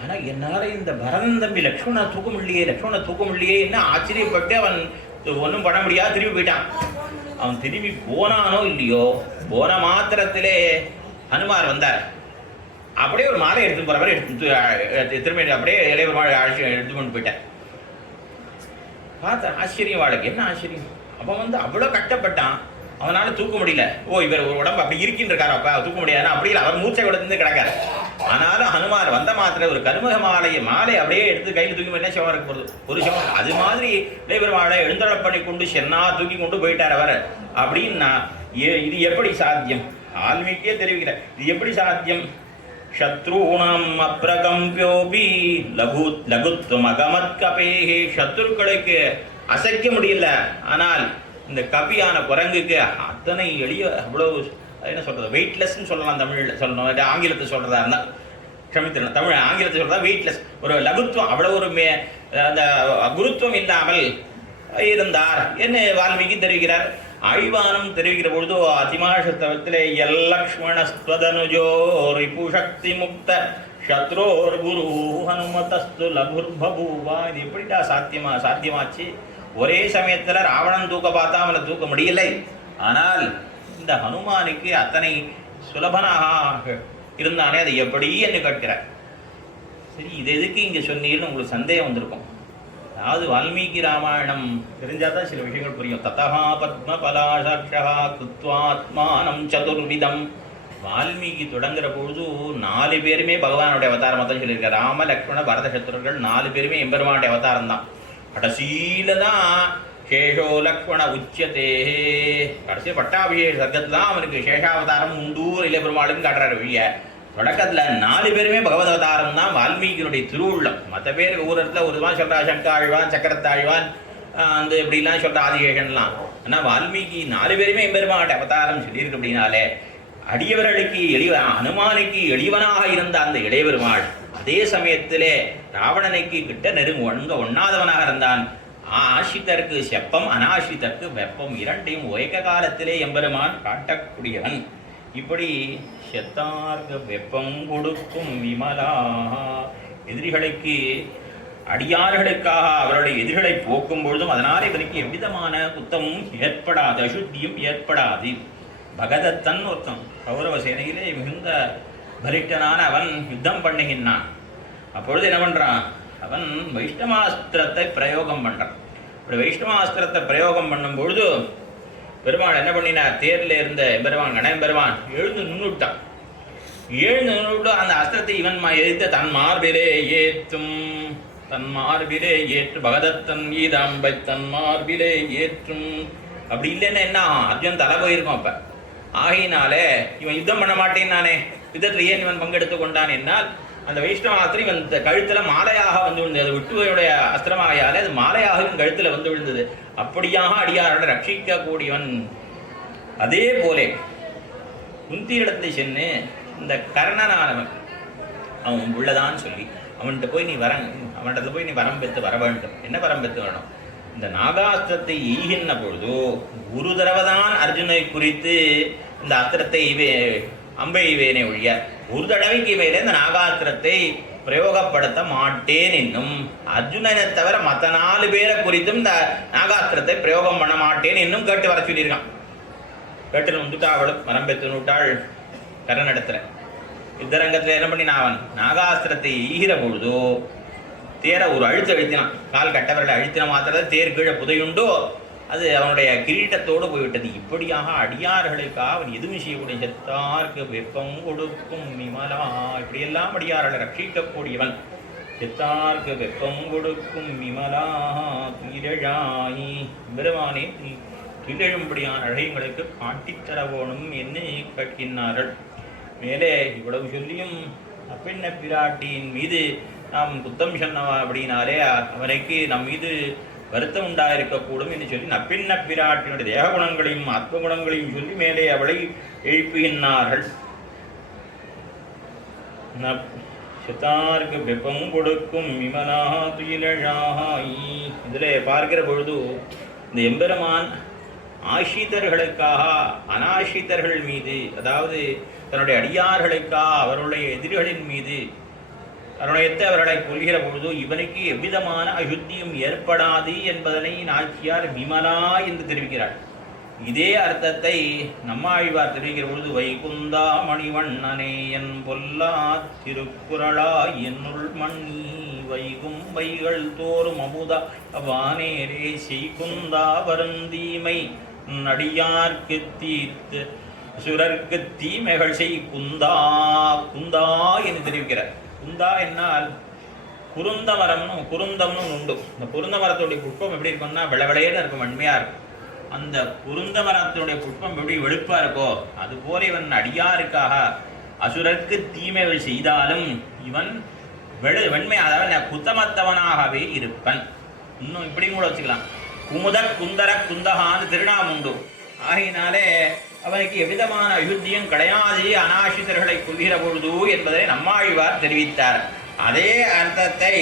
ஆனால் என்னால் இந்த பரதன் தம்பி லக்ஷ்மணா தூக்க முடியலையே என்ன ஆச்சரியப்பட்டு அவன் ஒன்றும் பண்ண முடியாது, திரும்பி போயிட்டான். அவன் திரும்பி போனானோ இல்லையோ, போன மாத்திரத்திலே ஹனுமார் வந்தார். அப்படியே ஒரு மாலை எடுத்து போகிற மாதிரி திரும்பி அப்படியே இளைய ஒரு மாலை எடுத்து கொண்டு போயிட்டேன். பார்த்த ஆச்சரியம், வாழக்கு என்ன ஆச்சரியம். அவன் அவ்வளோ கஷ்டப்பட்டான், அவனால் தூக்க முடியல. இவர் ஒரு உடம்பு அப்படி இருக்கின்றிருக்காரு, அப்போ தூக்க முடியாது. அப்படி இல்லை, அவர் மூச்சை விடந்து கிடக்காரு. ஆனாலும் ஹனுமார் வந்த மாத்திர ஒரு கருமக மாலை அப்படியே எடுத்து கையில் தூக்கி என்ன சிவருக்கு போகிறது, ஒரு சிவம். அது மாதிரி இளையபெருமாளை எழுந்தொழ பண்ணி கொண்டு சென்னா தூக்கி கொண்டு போயிட்டார் அவர். அப்படின்னா இது எப்படி சாத்தியம்? ஆல்மீகியே தெரிவிக்கிறார், இது எப்படி சாத்தியம்? சத்ருணம் அப்ரகம்பியோபி லகுத்துவம் அகமத் கபேஹே. சத்ருக்களுக்கு அசைக்க முடியல, ஆனால் இந்த கபியான குரங்குக்கு அத்தனை எளிய, அவ்வளவு என்ன சொல்கிறது, வெயிட்லெஸ்ன்னு சொல்லலாம். தமிழில் சொல்லணும், ஆங்கிலத்தை சொல்கிறதா இருந்தால் க்ஷமித்திரணும். தமிழ் ஆங்கிலத்தை சொல்கிறதா வெயிட்லெஸ், ஒரு லகுத்துவம், அவ்வளோ ஒரு அந்த குருத்துவம் இல்லாமல் இருந்தார் என்று வால்மீகி தெரிவிக்கிறார். ஆழ்வானும் தெரிவிக்கிற பொழுது அதிமாஷத்தவத்திலே எல்லக்ஷ்மணஸ்வதனுஜோ ரிபுசக்தி முக்த சத்ரோர் குரு ஹனுமதஸ்து லகுர்பூவா. இது எப்படிட்டா சாத்தியமாச்சு? ஒரே சமயத்தில் ராவணன் தூக்க பார்த்தா அவனை தூக்க முடியலை, ஆனால் இந்த ஹனுமானுக்கு அத்தனை சுலபனாக இருந்தானே, அது எப்படி என்று கேட்கிறார். சரி, இது எதுக்கு இங்கே சொன்னீர்னு உங்களுக்கு சந்தேகம் வந்திருக்கும். அதாவது வால்மீகி ராமாயணம் தெரிஞ்சாதான் சில விஷயங்கள் புரியும். ததஹா பத்ம பலாசாட்சா கிருத்வாத்மானம் சதுர்விதம். வால்மீகி தொடங்குற பொழுது 4 பேருமே பகவானுடைய அவதாரமாக தான் சொல்லியிருக்கார். ராம லக்ஷ்மண பரத சத்ருக்கள் 4 பேருமே எம்பெருமானுடைய அவதாரம் தான். கடைசியில தான் சேஷோ லக்ஷ்மண உச்சத்தே, கடைசி பட்டாபிஷேக சர்க்கத்தில் தான் அவனுக்கு சேஷாவதாரம் உண்டு இளைய பெருமாளுக்கும் காட்டுறாரு வழிய. தொடக்கத்தில் 4 பேருமே பகவத் அவதாரம் தான் வால்மீகியினுடைய திருவுள்ளம். மற்ற பேர் ஒரு இடத்துல ஒரு தான் சொல்கிறா, சங்காழ்வான், சக்கரத்தாழ்வான், அந்த இப்படிலாம் சொல்கிற ஆதிசேஷன்லாம். ஆனால் வால்மீகி 4 பேருமே எம்பெருமானுடைய அவதாரம் சொல்லியிருக்கு. அப்படின்னாலே அடியவர்களுக்கு ஹனுமானுக்கு எளிவனாக இருந்த அந்த இளையபெருமாள் அதே சமயத்திலே ராவணனுக்கு கிட்ட ஒண்ணாதவனாக இருந்தான். ஆசித்தருக்கு செப்பம், அனாசித்தருக்கு வெப்பம், இரண்டையும் ஒரே காலத்திலே எம்பெருமான் காட்டக்கூடியவன். இப்படி செத்தார்க்கு வெப்பம் கொடுக்கும் விமலா. எதிரிகளுக்கு, அடியார்களுக்காக அவருடைய எதிரிகளை போக்கும் பொழுதும் அதனால் இவருக்கு எவ்விதமான குத்தமும் ஏற்படாது, அசுத்தியும் ஏற்படாது. பகதத்தன் ஒருத்தன் கௌரவ சேனையிலே மிகுந்த பலிஷ்டனான அவன் யுத்தம் பண்ணுகின்றான். அப்பொழுது என்ன பண்ணுறான், அவன் வைஷ்ணவாஸ்திரத்தை பிரயோகம் பண்ணுறான். அப்படி வைஷ்ணவாஸ்திரத்தை பிரயோகம் பண்ணும் பொழுது பெருமாள் என்ன பண்ணினார், தேரில் இருந்த பெருமான் கணேன் பெருமான் எழுந்து நின்றுட்டான். அந்த அஸ்திரத்தை இவன் எதிர்த்து தன் மார்பிலே ஏற்று பகதத்தன் ஈதாம்பை தன் மார்பிலே ஏற்றும். அப்படி இல்லைன்னா என்ன ஆகும், அர்ஜுன் தலை போயிருக்கும். அப்போ ஆகினாலே இவன் யுத்தம் பண்ண மாட்டேன்னானே, யுத்தத்தில் ஏன் இவன் பங்கெடுத்து கொண்டான் என்னால் அந்த வைஷ்ணவ அஸ்திரம் இவன் கழுத்தில் மாலையாக வந்து விழுந்தது. விட்டுவையுடைய அஸ்திரமாகையாலே அது மாலையாக இவன் கழுத்தில் வந்து விழுந்தது. அப்படியாக அடியாரோட ரட்சிக்கக்கூடியவன். அதே போல குந்தியிடத்தை சென்று இந்த கர்ணனானவன் அவன் உள்ளதான்னு சொல்லி அவன்கிட்ட போய் நீ வரம் பெற்று வர வேண்டும். என்ன வரம் பெற்று வரணும், இந்த நாகாஸ்திரத்தை ஈகின்ற பொழுது ஒரு தடவை தான் அர்ஜுனை குறித்து இந்த அஸ்திரத்தை அம்பை வேனை ஒழிய ஒரு தடவைக்கு மேலே இந்த நாகாஸ்திரத்தை பிரயோகப்படுத்த மாட்டேன் என்னும், அர்ஜுனனை தவிர மற்ற 4 பேரை குறித்தும் இந்த நாகாஸ்திரத்தை பிரயோகம் பண்ண மாட்டேன் என்னும் கேட்டு வர சொல்லியிருக்கான். கேட்டு வந்துட்டா அவளும் மரம் பெற்று விட்டாள் கர்ணனிடத்துல. யுத்தரங்கத்தில் என்ன பண்ணி அவன் நாகாஸ்திரத்தை ஈகிற பொழுதோ தேரை ஒரு அழுத்தினான். கால் கட்டவர்களை அழுத்தின மாத்திரத்தை தேர் கீழே புதையுண்டோ அது அவனுடைய கிரீட்டத்தோடு போய்விட்டது. இப்படியாக அடியார்களுக்காக அவன் எதுவும் செய்யக்கூடிய செத்தார்க்கு வெப்பம் கொடுக்கும் விமலா. இப்படியெல்லாம் அடியார்களை ரட்சிக்கக்கூடியவன். செத்தார்க்கு வெப்பம் கொடுக்கும் விமலா துயிலழாயி. பெருமானே துயிலழும்படியான அழகைங்களுக்கு காட்டித்தர வேணும் என்று கேட்கின்றார்கள். மேலே இவ்வளவு சொல்லியும் அப்பெண்ண பிராட்டியின் மீது நாம் குத்தம் சொன்னவா அப்படின்னாலே அவனுக்கு நம் மீது வருத்தம் உண்டாயிருக்கக்கூடும் என்று சொல்லி நப்பின்ன பிராட்டினுடைய தேக குணங்களையும் ஆத்ம குணங்களையும் சொல்லி மேலே அவளை எழுப்புகின்றார்கள். சித்தாருக்கு வெப்பம் கொடுக்கும் விமலா துயிலாய். இதில் பார்க்கிற பொழுது இந்த எம்பெருமான் ஆசிரியர்களுக்காக அனாசிரியர்கள் மீது, அதாவது தன்னுடைய அடியார்களுக்காக அவருடைய எதிரிகளின் மீது கருணையத்தை அவர்களை கொள்கிற பொழுது இவனுக்கு எவ்விதமான அசுத்தியும் ஏற்படாது என்பதனை நாச்சியார் விமலா என்று தெரிவிக்கிறார். இதே அர்த்தத்தை நம்மாழ்வார் தெரிவிக்கிற பொழுது வைகுந்தா மணிவண்ணனே என் பொல்லா திருக்குறளா என்னுள் மண்ணி வைகும் வைகள் தோறும் அமுதா வானேரே செய்குந்தா வருந்தீமை நடியார்க்கு தீர்த்து சுரர்க்கு தீமைகள் செய் குந்தா குந்தா என்று தெரிவிக்கிறார். குந்தா என்னால் குருந்தமரம்னு உண்டு. இந்த குருந்த மரத்துடைய புஷ்பம் எப்படி இருக்கும்னா விளவிளையன்னு இருக்கும், வன்மையா இருக்கும். அந்த குருந்த மரத்தினுடைய புஷ்பம் எப்படி வெளுப்பா இருக்கோ அதுபோல இவன் அடியாருக்காக அசுரருக்கு தீமைகள் செய்தாலும் இவன் வெண்மை, அதாவது குத்தமத்தவனாகவே இருப்பன். இன்னும் இப்படி கூட வச்சுக்கலாம், குமுத குந்தர குந்தகான்னு திருநாமம் உண்டு. ஆகையினாலே அவனுக்கு எவ்விதமான அயுத்தியும் கிடையாது அனாசிரியர்களை கொள்கிற பொழுது என்பதை நம்மாழ்வார் தெரிவித்தார். அதே அர்த்தத்தை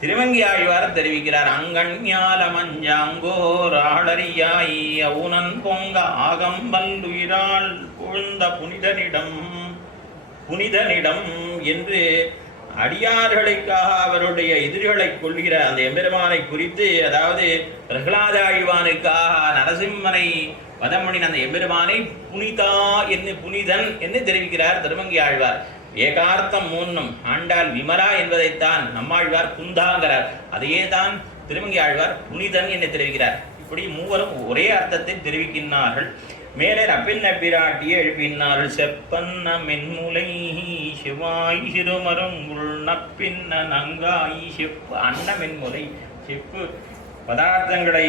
திருமங்கி ஆழ்வார் தெரிவிக்கிறார். அங்கண்யால மஞ்சாங்கோ ராளரியாய் அவுனன் பொங்க ஆகம்பல்லுயிரால் புழுந்த புனிதனிடம் என்று அடியார்களுக்காக அவருடைய எதிரிகளை கொள்கிற அந்த எம்பெருமானை குறித்து, அதாவது பிரகலாத ஆழ்வானுக்காக நரசிம்மனை வதமணின் அந்த எம்பெருமானை புனிதன் என்று தெரிவிக்கிறார் திருமங்கி ஆழ்வார். ஏகார்த்தம் மூன்னும் ஆண்டாள் விமலா என்பதைத்தான் நம்மாழ்வார் குந்தாங்கிறார். அதையே தான் திருமங்கி ஆழ்வார் புனிதன் என்று தெரிவிக்கிறார். இப்படி மூவரும் ஒரே அர்த்தத்தை தெரிவிக்கின்றார்கள். மேலே நப்பின்ன பிராட்டியை எழுப்பினார்கள். செப்பன்ன மென்முலை சிவாய் சிறுமருங்குள் நப்பின்ன நங்காய் செப்பு அன்ன மென்முலை செப்பு பதார்த்தங்களை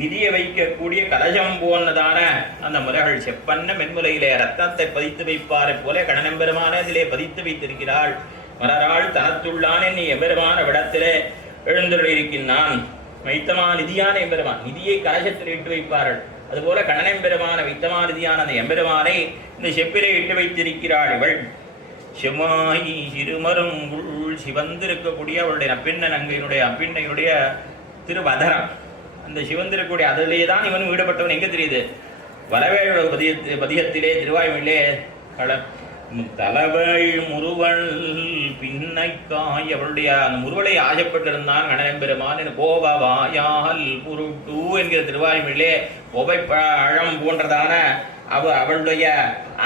நிதிய வைக்கக்கூடிய கலசம் போன்னதான அந்த முறைகள். செப்பன்ன மென்முலையிலே ரத்தத்தை பதித்து வைப்பாரை போல கணனம்பெருமான இதிலே பதித்து வைத்திருக்கிறாள். மலராள் தனத்துள்ளான் என்னை எம்பெருமான விடத்திலே எழுந்துள்ளிருக்கின்றான். வைத்தமா நிதியான எம்பெருமான் நிதியை கலசத்தில் இட்டு வைப்பார்கள். அதுபோல கண்ணனெம்பெருமான வைத்தமானதியான அந்த எம்பெருமானை இந்த செப்பிலே இட்டு வைத்திருக்கிறாள் இவள். செவ்வாய் சிறுமருங்குள் சிவந்திருக்கக்கூடிய அவளுடைய நப்பின்ன நங்கையினுடைய அப்பின்னையுடைய திருவதரம், அந்த சிவந்திருக்கக்கூடிய அதிலே தான் இவனும் ஈடுபட்டவன். எங்கே தெரியுது? வரவேழ பதிகத்திலே திருவாய்மொழியிலே தலைவள் முருவல் பின்னைக்காய் அவளுடைய அந்த முருவலை ஆசைப்பட்டிருந்தான் கணனம்பெருமான். கோபவாயால் புருட்டு என்கிற திருவாய்மொழியிலே கோபை பழம் போன்றதான அவளுடைய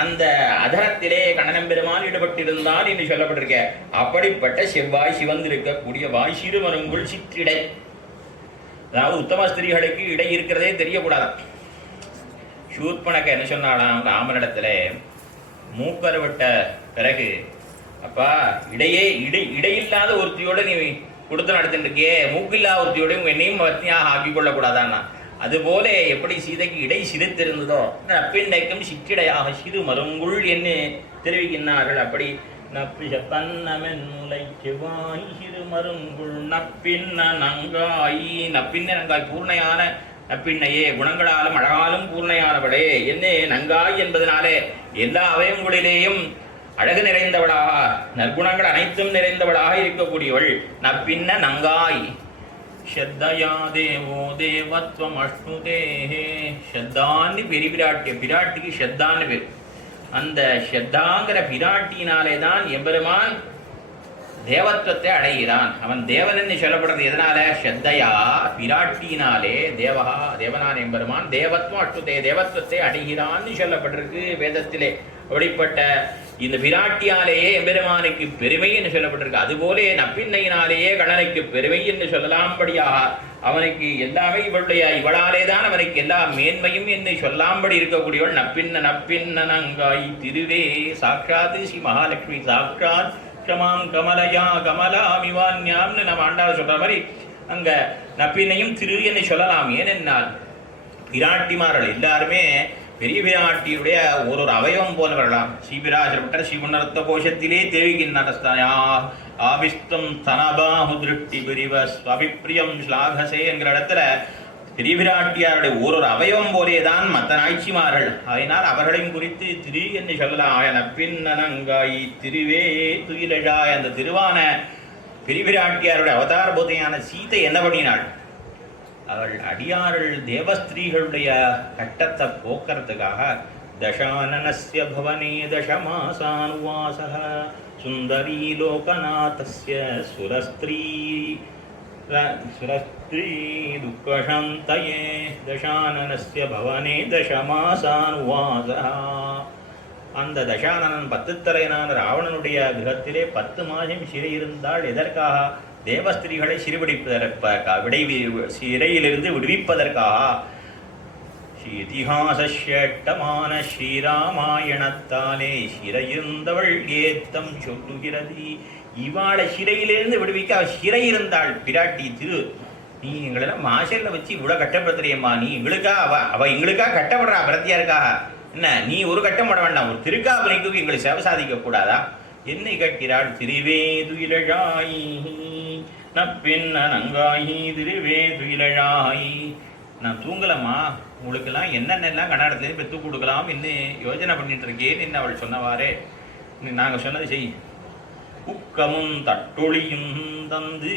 அந்த அதரத்திலே கணனம்பெருமான் ஈடுபட்டிருந்தான் என்று சொல்லப்பட்டிருக்க. அப்படிப்பட்ட செவ்வாய் சிவந்திருக்கக்கூடிய வாய் சிறுமருங்குள் சிற்றிடை, அதாவது உத்தம ஸ்திரீகளுக்கு இடை இருக்கிறதே தெரியக்கூடாது. சூர்பனக என்ன சொன்னாலாம் ராமனிடத்துல, மூக்கருவிட்ட பிறகு அப்பா இடையில்லாத ஒருத்தியோட நீ கொடுத்து நடத்திட்டு இருக்கே, மூக்கில்லாத ஒருத்தியோட என்னையும் வத்தியாக ஆக்கி கொள்ளக்கூடாதான்னா. அதுபோல எப்படி சீதைக்கு இடை சிரித்திருந்ததோ நப்பின்னைக்கும் சிற்றிடையாக சிறு மருங்குள் என்று தெரிவிக்கின்றார்கள். அப்படி நப்பி செப்பன்னமென் முலை செவ்வாய் சிறு மருங்குள் நப்பின்ன நங்காய், நப்பின்ன நங்காய் பூர்ணையான நப்பின்னையே, குணங்களாலும் அழகாலும் பூர்ணையானவளே, என்ன நங்காய் என்பதனாலே எல்லா அவயங்களிலேயும் அழகு நிறைந்தவளாக நற்குணங்கள் அனைத்தும் நிறைந்தவளாக இருக்கக்கூடியவள் நப்பின்ன நங்காய். ஸ்ரத்தயா தேவோ தேவத்வம் அஷ்ணுதே, ஸ்ரத்தான்னு பிராட்டிக்கு ஸ்ரத்தான்னு பேர். அந்த ஸ்ரத்தாங்கிற பிராட்டினாலே தான் எம்பெருமான் தேவத்துவத்தை அடைகிறான். அவன் தேவன் என்று சொல்லப்படுறது எதனால? ஸ்ரத்தையா பிராட்டினாலே தேவனான் எம்பெருமான் தேவத்வம் அஷ்ணுதே தேவத்துவத்தை அடைகிறான்னு சொல்லப்பட்டிருக்கு வேதத்திலே. அப்படிப்பட்ட இந்த பிராட்டியாலேயே எம்பெருமானுக்கு பெருமை என்று சொல்லப்பட்டிருக்கு. அதுபோலே நப்பின்னையினாலேயே கணனுக்கு பெருமை என்று சொல்லலாம்படியாக அவனுக்கு எல்லாமே இவளாலே தான் அவனுக்கு எல்லா மேன்மையும் என்று சொல்லாம்படி இருக்கக்கூடியவள் நப்பின்ன நங்காய் திருவே சாட்சாத் ஸ்ரீ மகாலட்சுமி சாட்சாத் கமாம் கமலயா கமலாமிவான்யாம்னு நம்ம ஆண்டாள் சொல்ற மாதிரி அங்க நப்பின்னையும் திரு என்று சொல்லலாம். ஏனென்னால் பிராட்டிமார்கள் எல்லாருமே பெரிய பிராட்டியுடைய ஒரு அவயவம் போனவர்களாம். ஸ்ரீபிராஜப்பட்ட ஸ்ரீமன்னரத்த கோஷத்திலே தேவிக்கின்றயா ஆவிஸ்தம் தனபாஹு திருஷ்டி பிரிவ ஸ்வபிப்பிரியம் ஸ்லாகசே என்கிற இடத்துல பெரிய பிராட்டியாருடைய ஒரு அவயவம் போலேதான் மற்ற நாய்ச்சிமார்கள். அதனால் அவர்களையும் குறித்து திரு என்று சொல்லலாம். பின்னனங்காய் திருவே துயிலழாய். அந்த திருவான பெரிய பிராட்டியாருடைய அவதார போதையான சீதை என்ன பண்ணினாள்? அவள் அடியார்கள் தேவஸ்திரீகளுடைய கட்டத்தை போக்குறதுக்காக தசானனஸ்ய பவனே தசமாசானுவாசः சுந்தரி லோகநாதஸ்ய சுரஸ்திரீ துக்கசாந்தயே தசானனஸ்ய பவனே தசமாசானுவாசः. அந்த தசானனன் 10 தலையனான ராவணனுடைய கிரகத்திலே 10 மாதம் சிறை இருந்தால் எதற்காக? தேவஸ்திரீகளை சிறைபிடிப்பதற்காக, சிறையிலிருந்து விடுவிப்பதற்காக. இதிகாசமான ஸ்ரீராமாயணத்தாலே சிறையிருந்தவள் ஏத்தம் சொல்லுகிறது. இவாளை சிறையிலிருந்து விடுவிக்க அவள் சிறை இருந்தாள் பிராட்டி திரு. நீ எங்களெல்லாம் மாசல்ல வச்சு இவ்வளவு கட்டப்படுத்துறியம்மா, நீ எங்களுக்கா அவ எங்களுக்கா கட்டப்படுறா பிரத்தியாருக்காக. என்ன நீ ஒரு கட்டம் பட வேண்டாம், ஒரு திருக்காபனைக்கு எங்களை சேவை சாதிக்க கூடாதா? என்னை கட்டிறாள் திருவே துயிலழாயி நப்பின்ன நங்காயி திருவே துயிலழாயி. நான் தூங்கலம்மா, உங்களுக்கெல்லாம் என்னென்னலாம் கன்னடத்துலேருந்து பெற்று கொடுக்கலாம் இன்னும் யோஜனை பண்ணிட்டு இருக்கேன்னு என்ன அவள் சொன்னவாறே நாங்கள் சொன்னது செய். உக்கமும் தட்டொழியும் தந்து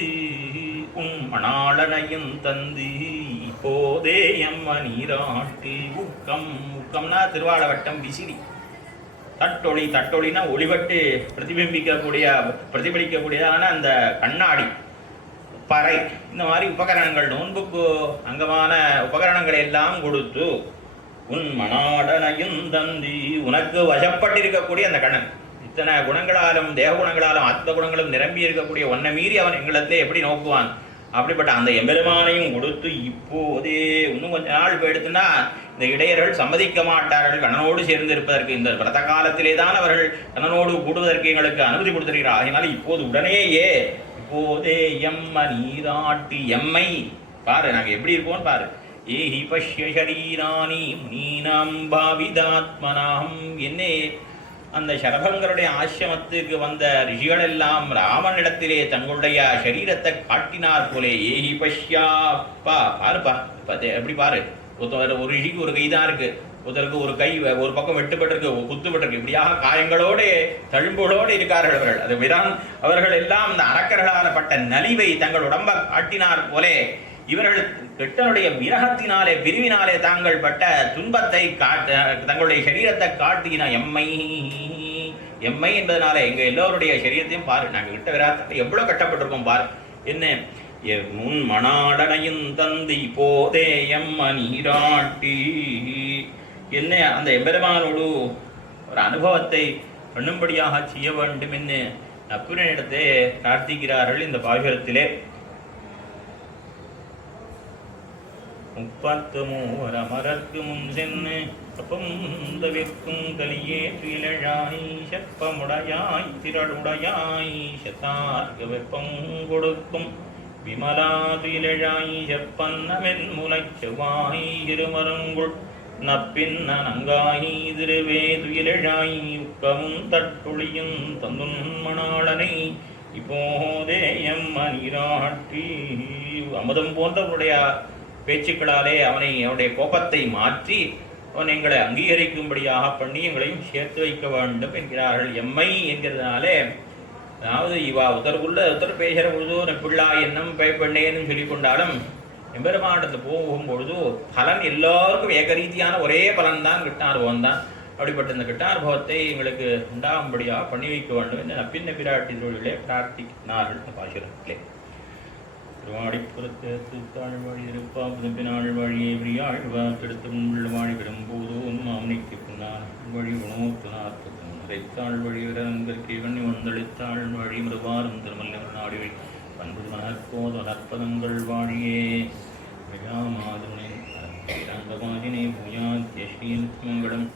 உன் மணாளனையும் தந்து இப்போதே எம்ம நீராட்டு. உக்கம்னா திருவாளவட்டம் விசிறி. தட்டொளினா ஒளிபட்டு பிரதிபலிக்கக்கூடியதான அந்த கண்ணாடி, பறை, இந்த மாதிரி உபகரணங்கள், நோன்புக்கு அங்கமான உபகரணங்களை எல்லாம் கொடுத்து உன் மணாடனையும் தந்தி, உனக்கு வசப்பட்டிருக்கக்கூடிய அந்த கண்ணன், இத்தனை குணங்களாலும் தேவ குணங்களாலும் ஆத்ம குணங்களும் நிரம்பி இருக்கக்கூடிய ஒன்றை மீறி அவன் எங்களிடத்திலே எப்படி நோக்குவான்? அப்படிப்பட்ட அந்த எம்பெருமானையும் கொடுத்து இப்போதே இன்னும் கொஞ்ச நாள் போயிடுத்துன்னா இந்த இடையர்கள் சம்மதிக்க மாட்டார்கள் கண்ணனோடு சேர்ந்து இருப்பதற்கு. இந்த விரத காலத்திலே தான் அவர்கள் கண்ணனோடு கூடுவதற்கு எங்களுக்கு அனுமதி கொடுத்திருக்கிறார். அதனால இப்போது உடனேயே இப்போதே எம்ம நீராட்டி எம்மை பாரு, நாங்கள் எப்படி இருப்போம்னு பாரு. ஏஹி பஷ்ய ஷரீராணி முனீனாம் பாவிதாத்மனாம். என்னே அந்த சரபங்களுடைய ஆசிரமத்துக்கு வந்த ரிஷிகள் எல்லாம் ராமனிடத்திலே தங்களுடைய சரீரத்தை காட்டினார் போலே. ஏஹி பஷ்யா பா பாருப்பா, எப்படி பாரு. ஒரு ரிஷிக்கு ஒரு கை தான் இருக்கு, ஒருத்தருக்கு ஒரு கை ஒரு பக்கம் வெட்டுப்பட்டிருக்கு, குத்துப்பட்டிருக்கு. இப்படியாக காயங்களோடு தழும்புகளோடு இருக்கார்கள் அவர்கள். அது விரான் அவர்கள் எல்லாம் அந்த அரக்கர்களால் பட்ட நலிவை தங்கள் உடம்ப காட்டினார் போலே இவர்கள் கிட்டனுடைய விரகத்தினாலே பிரிவினாலே தாங்கள் பட்ட துன்பத்தை தங்களுடைய சரீரத்தை காட்டின எம்மை. எம்மை என்பதனால எங்க எல்லோருடைய சரீரத்தையும் பாரு, நாங்கள் கிட்ட விரகத்தை எவ்வளவு கட்டப்பட்டிருக்கோம் பாரு. என்ன முன் மணாடனையும் தந்தி போதே எம்ம நீராட்டி. என்ன அந்த எம்பெருமானோடு ஒரு அனுபவத்தை பண்ணும்படியாக செய்ய வேண்டும் என்று நப்புரனிடத்தை பிரார்த்திக்கிறார்கள் இந்த பாசுரத்திலே. 33 அமரர்க்கு முன் சென்று அப்பந்தவிற்கும் கலியே துயிலழாய் செப்பமுடையாய் திரளுடையாய் சத்தார்க்கு வெப்பம் கொடுக்கும் விமலா துயிலழாய் செப்பன்னமென் முலைச்செவ்வாய் இருமருங்குள் நப்பின்ன நங்காய் திருவே துயிலழாய் உக்கமும் தட்டொழியும் தந்துன் மணாளனை இப்போதே எம்ம நீராட்டி. அமுதம் போன்றவருடைய பேச்சுக்களாலே அவனுடைய கோபத்தை மாற்றி அவன் எங்களை அங்கீகரிக்கும்படியாக பண்ணி எங்களையும் சேர்த்து வைக்க வேண்டும் என்கிறார்கள். எம்மை என்கிறதுனாலே, அதாவது இவா உத்தர் பேசுகிற பொழுது பிள்ளா என்னும் பெண்ணேன்னு சொல்லி கொண்டாலும் எம்பெருமாண்டத்தில் போகும்பொழுது பலன் எல்லாருக்கும் ஏகரீதியான ஒரே பலன் தான், கிருஷ்ணானுபவம் தான். அப்படிப்பட்ட இந்த கிருஷ்ணானுபவத்தை எங்களுக்கு உண்டாகும்படியாக பண்ணி வைக்க வேண்டும் என்று நப்பின்ன பிராட்டி தொழிலே பிரார்த்தினார்கள் இந்த பாசுரத்திலே. திருவாடிப்புறத்து தாழ்வாழி இருப்பாம் புதப்பினாள் வழியை விரியாழ்வா கெடுத்து முள் வாழி விடும்போதும் மாமனிக்கு புன்னான் வழி உணவுத்து நாற்பத்தும் உரைத்தாள் வழி விரங்கற்கு வண்ணி வந்தளித்தாள் வழி மறுவாரும் திருமல்லம் நாடி பண்பு மனற்போது நற்பதங்கள் வாழியே விழாமாதுனை ரங்கவாதினை பூயாத்திய ஸ்ரீ மங்களம்.